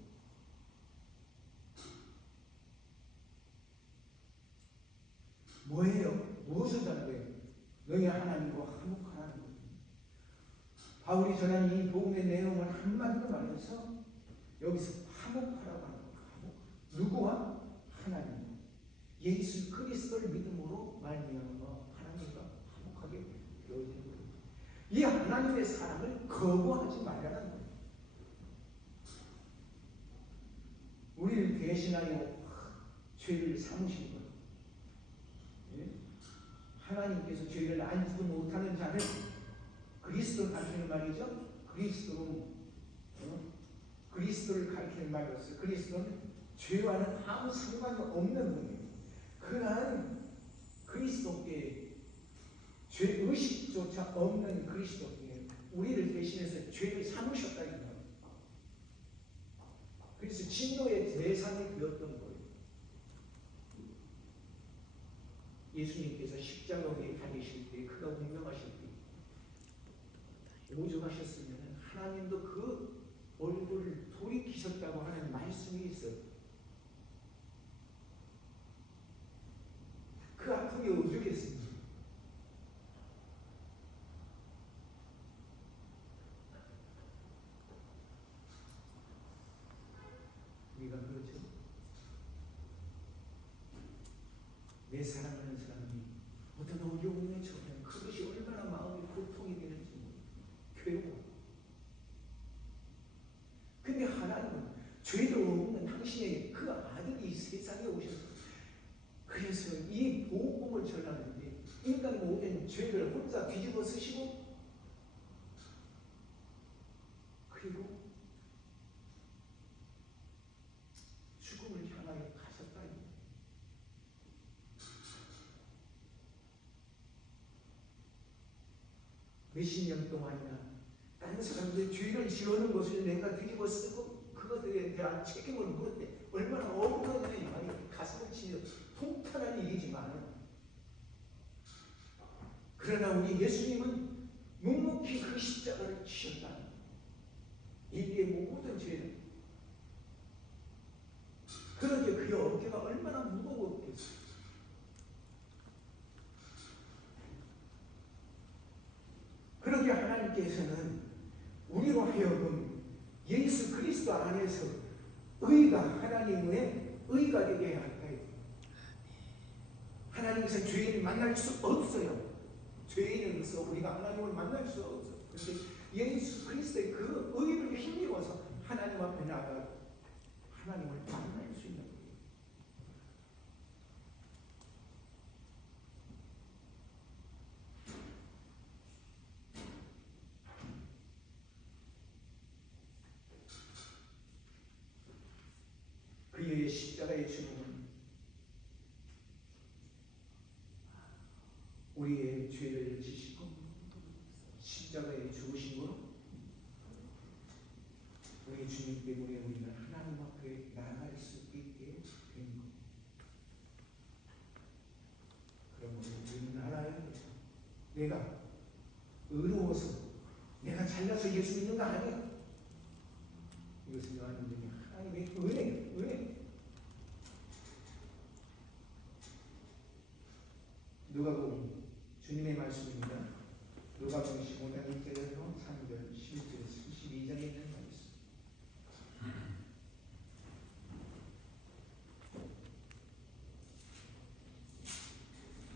뭐예요? 무엇을 하는 거예요? 너희 하나님과 화목하라는 거예요. 바울이 전한 이 복음의 내용을 한마디로 말해서 여기서 화목하라고 하는 거예요. 화목. 누구와? 하나님. 예수 그리스도를 믿음으로 말미암아 하나님과 화목하게 되어지는 거예요. 이 하나님의 사랑을 거부하지 말라는 거예요. 우리를 대신하여 죄를 삼으신 거예요. 예? 하나님께서 죄를 안지도 못하는 자를 그리스도를 가르치는 말이죠. 그리스도를 가르치는 말이었어요. 그리스도는 죄와는 아무 상관이 없는 분이에요. 그러한 그리스도께 죄의식조차 없는 그리스도께 우리를 대신해서 죄를 삼으셨다는 거예요. 그래서 진노의 대상이 되었던 거예요. 예수님께서 십자가에 달리실 때, 그가 운명하실 때 오죽하셨으면 하나님도 그 얼굴을 돌이키셨다고 하는 말씀이 있어요. 그 아픔이 오죽했습니까? 우리가 그렇죠. 내 사랑하는 사람이 어떤 어려움에 처하면 그것이 얼마나 마음이 고통이 되는지 괴로워. 근데 하나님은 죄도 없는 당신의 그 아들이 이 세상에 오셔서 그래서 이 복음을 전하는데 인간 모든 죄를 혼자 뒤집어 쓰시고 그리고 죽음을 향하여 가셨다. 몇십 년 동안이나 다른 사람들의 죄를 지어놓은 것을 내가 뒤집어 쓰고 그것에 대한 책임을 물을 때 얼마나 억울한 일이 가슴을 치며 통탄한 일이지만, 그러나 우리 예수님은 묵묵히 그 십자가를 지셨다. 인류의 모든 죄는 그런데 그의 어깨가 얼마나 무거웠겠어요. 그러게 하나님께서는 우리로 하여금 예수 그리스도 안에서 의가 하나님의 의가 되게 할 거예요. 하나님께서 죄인을 만날 수 없어요. 죄인으로서 우리가 하나님을 만날 수 없어요. 그런데 예수 그리스도의 그 의를 힘입어서 하나님 앞에 나가 하나님을 만날 수 있는 거예요. 십자가의 죽음은 우리의 죄를 지시고 십자가에 죽으심으로 우리 주님 때문에 우리는 하나님 앞에 나아갈 수 있게 된 겁니다. 그러므로 우리는 알아야 돼요. 내가 의로워서 내가 잘나서 예수 믿는 거 아니야. 이것은 완전히 하나님의 은혜. 누가복음 주님의 말씀입니다. 누가복음 15장 1절에서 3절 11절에서 12장에 있는 말씀.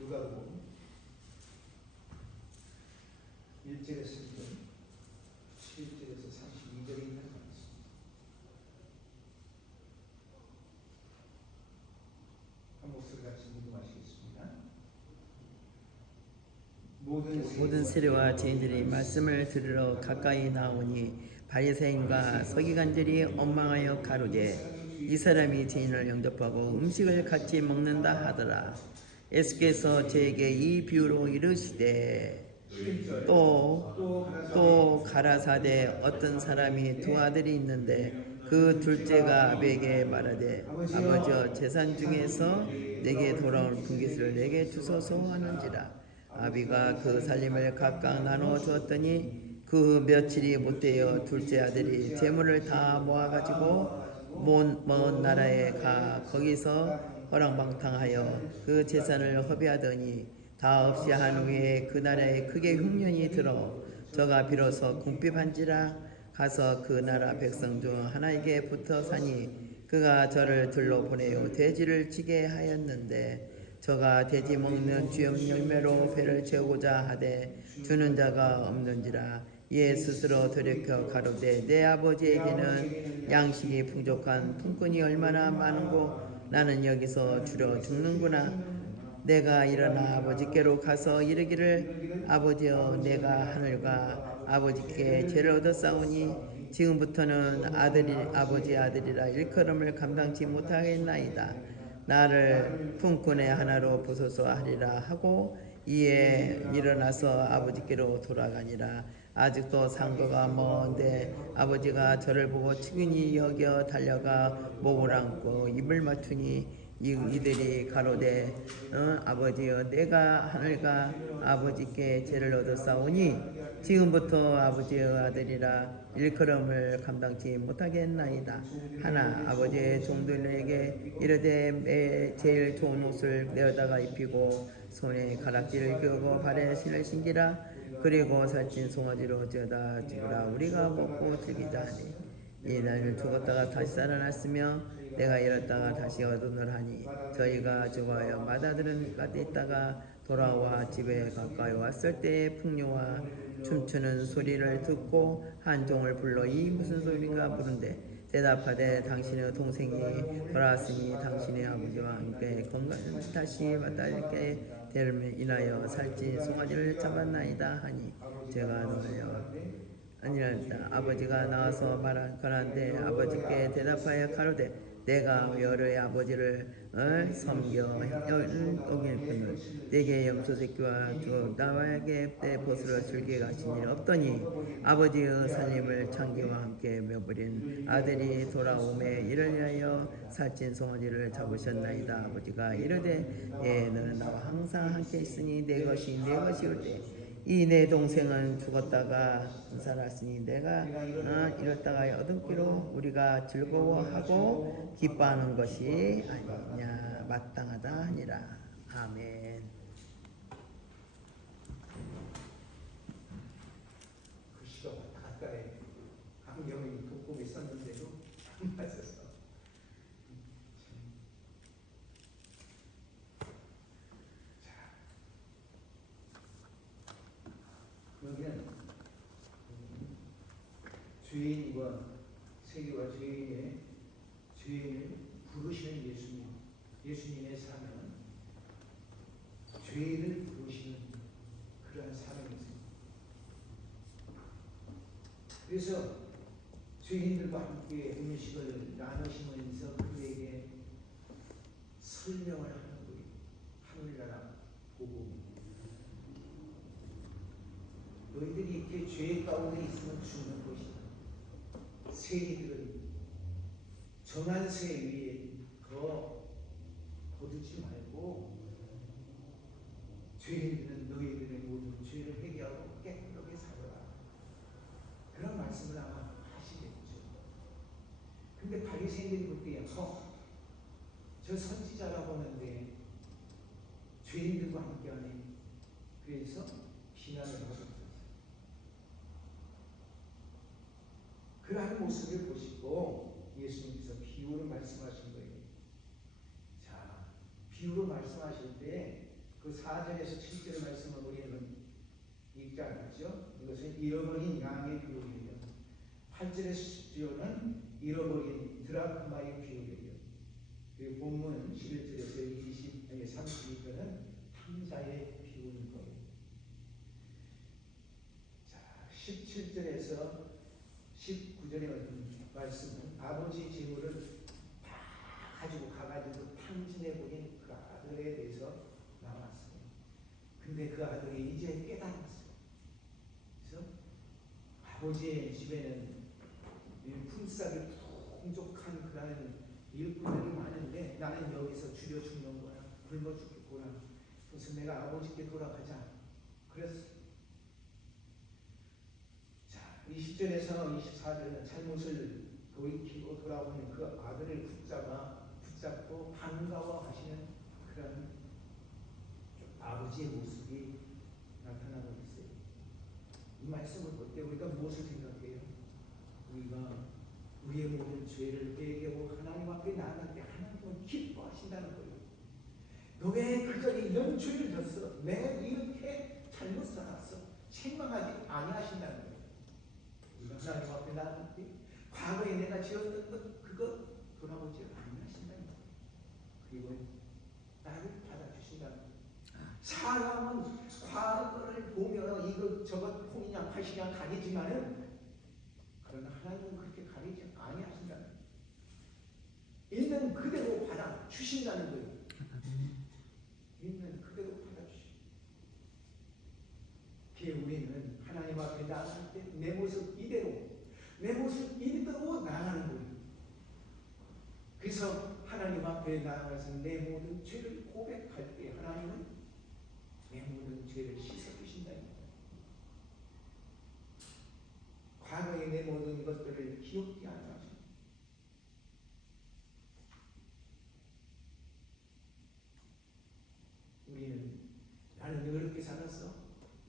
누가복음 1절에서 1절 11절에서 32절에 있는 말씀. 한 목소리 같이 묵음하시겠습니다. 모든 세리와 죄인들이 말씀을 들으러 가까이 나오니 바리새인과 서기관들이 원망하여 가로되 이 사람이 죄인을 영접하고 음식을 같이 먹는다 하더라. 예수께서 저에게 이 비유로 이르시되 또 가라사대 어떤 사람이 두 아들이 있는데 그 둘째가 아비에게 말하되 아버지여 재산 중에서 내게 돌아올 분깃을 내게 주소서 하는지라. 아비가 그 살림을 각각 나누어 주었더니 그 며칠이 못되어 둘째 아들이 재물을 다 모아가지고 먼 나라에 가 거기서 허랑방탕하여 그 재산을 허비하더니 다 없이 한 후에 그 나라에 크게 흉년이 들어 저가 비로소 궁핍한지라. 가서 그 나라 백성 중 하나에게 붙어 사니 그가 저를 들러 보내어 돼지를 치게 하였는데 저가 돼지 먹는 쥐염 열매로 배를 채우고자 하되 주는 자가 없는지라. 이에 스스로 돌이켜 가로되 내 아버지에게는 양식이 부족한 품꾼이 얼마나 많은고 나는 여기서 주려 죽는구나. 내가 일어나 아버지께로 가서 이르기를 아버지여 내가 하늘과 아버지께 죄를 얻었사오니 지금부터는 아버지 아들이라 일컬음을 감당치 못하겠나이다. 나를 품꾼의 하나로 보소서 하리라 하고 이에 일어나서 아버지께로 돌아가니라. 아직도 상거가 먼데 아버지가 저를 보고 측은히 여겨 달려가 목을 안고 입을 맞추니 이들이 가로되 아버지여 내가 하늘과 아버지께 죄를 얻었사오니 지금부터 아버지의 아들이라 일컬음을 감당치 못하겠나이다. 하나 아버지의 종들에게 이르되 제일 좋은 옷을 내어다가 입히고 손에 가락지를 끼우고 발에 신을 신기라. 그리고 살찐 송아지로 지어다 주라. 우리가 먹고 즐기자 하니 이 나를 죽었다가 다시 살아났으며 내가 잃었다가 다시 얻으노라 하니 저희가 죽어야 맏아들은 가데 있다가 돌아와 집에 가까이 왔을 때에 풍요와 춤추는 소리를 듣고 한 종을 불러 이 무슨 소리가 부른데 대답하되 당신의 동생이 돌아왔으니 당신의 아버지와 함께 건강을 다시 받아들게 됨을 인하여 살찐 송아지를 잡았나이다 하니 제가 놀려 아니랄다. 아버지가 나와서 말하건한데 아버지께 대답하여 가로되 내가 여러의 아버지를 섬겨 여길뿐을 내게 염소새끼와 주 나와에게 때 보스를 즐기게 하신 일 없더니 아버지의 살림을 창기와 함께 메버린 아들이 돌아오매 이를 위하여 살찐 송아지를 잡으셨나이다. 아버지가 이르되 너는 나와 항상 함께 있으니 내 것이 내 것이올 때 이 내 동생은 죽었다가 살았으니 내가 잃었다가 얻었기로 우리가 즐거워하고 기뻐하는 것이 아니냐 마땅하다 하니라. 아멘. 글씨가 가까이 안경이 돋고 있었는데도 안 맞았어. 그러면 죄인과 세계와 죄인을 부르시는 예수님의 삶은 죄를 부르시는 그러한 사람이세요. 그래서 죄인들과 함께 음식을 나누시면서 그에게 설명을 하는 거예요. 하늘나라 복음. 너희들이 이렇게 죄 가운데 있으면 죽는 것이다. 세리들은 정한 새 위에 거두지 말고 죄인들은 너희들의 모든 죄를 회개하고 깨끗하게 살아라. 그런 말씀을 아마 하시겠죠. 근데 바리새인들이 볼 때야, 저 선지자라고 하는데 죄인들과 함께하네. 그래서 비난을 하고 있었어요. 그러한 모습을 보시고 예수님께서 비유로 말씀하신 거예요. 자, 비유로 말씀하실 때 그 4절에서 7절의 말씀을 우리는 읽지 않았죠? 이것은 잃어버린 양의 비유예요. 8절에서 10절은 잃어버린 드라크마의 비유예요. 그리고 본문 11절에서 32절은 탕자의 비유인 거예요. 자, 17절에서 19절의 말씀은 아버지 재물을 다 가지고 가가지고 탕진해버린 그 아들에 대해서 나왔어요. 근데 그 아들이 이제 깨달았어요. 그래서 아버지의 집에는 품삯이 풍족한 그런 일꾼들이 많은데 나는 여기서 줄여 죽는 거야. 굶어 죽겠구나. 그래서 내가 아버지께 돌아가자. 그랬어. 자, 20절에서 24절은 잘못을 돌이키고 돌아오는 그 아들을 붙잡고 반가워하시는 그런 아버지의 모습이 나타나고 있어요. 이 말씀을 볼 때 우리가 무엇을 생각해요? 우리가 우리의 모든 죄를 회개하고 하나님 앞에 나아갈 때 하나님은 기뻐하신다는 거예요. 너 왜 그전에 이런 죄를 졌어? 내가 이렇게 잘못 살았어? 책망하지 아니하신다는 거예요. 우리가 하나님 앞에 나아갈 때 과거에 내가 지었던 것 그거 돌아보지 아니하신다는 거예요. 그리고 나를 받아주신다는 거예요. 사람은 과거를 보며 이것 저것 콩이냐 팥이냐 가리지만은 그러나 하나님은 그렇게 가리지 아니하신다는 거예요. 있는 그대로 받아 주신다는 거예요. 있는 그대로 받아 주시고. 우리는 하나님 앞에 나아갈 때 내 모습 이대로 나아가는 거예요. 그래서 하나님 앞에 나아가서 내 모든 죄를 고백할 때 하나님은 내 모든 죄를 씻어주신다. 과거의 내 모든 것들을 기억지 않아. 우리는 나는 이렇게 살았어.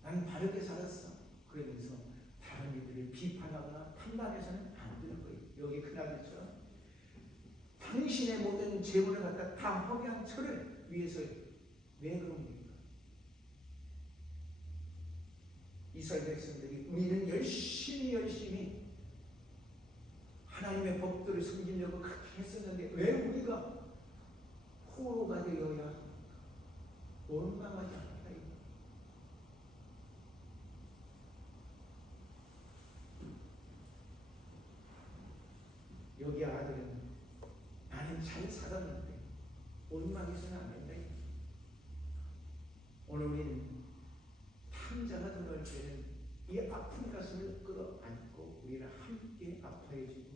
나는 바르게 살았어. 그러면서 다른 이들을 비판하거나 판단해서는 안 되는 거예요. 여기 그날처럼 당신의 모든 재물을 갖다 다 허비한 저를 위해서 왜 그런 겁니까? 이스라엘 백성들이 우리는 열심히 하나님의 법도를 숨기려고 그렇게 했었는데 왜 우리가 포로가 되어야 합니까? 원망하지 않다. 여기 아들은 나는 잘 살았는데 원망해서는 안 된다. 오늘 우리는 탕자가 들어갈 때는 이 아픈 가슴을 끌어안고 우리를 함께 아파해주고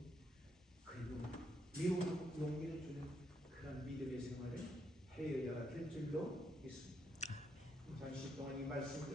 그리고 미움하고 용기를 주는 그런 믿음의 생활을 해야 될 줄로 믿습니다. 잠시 동안 이 말씀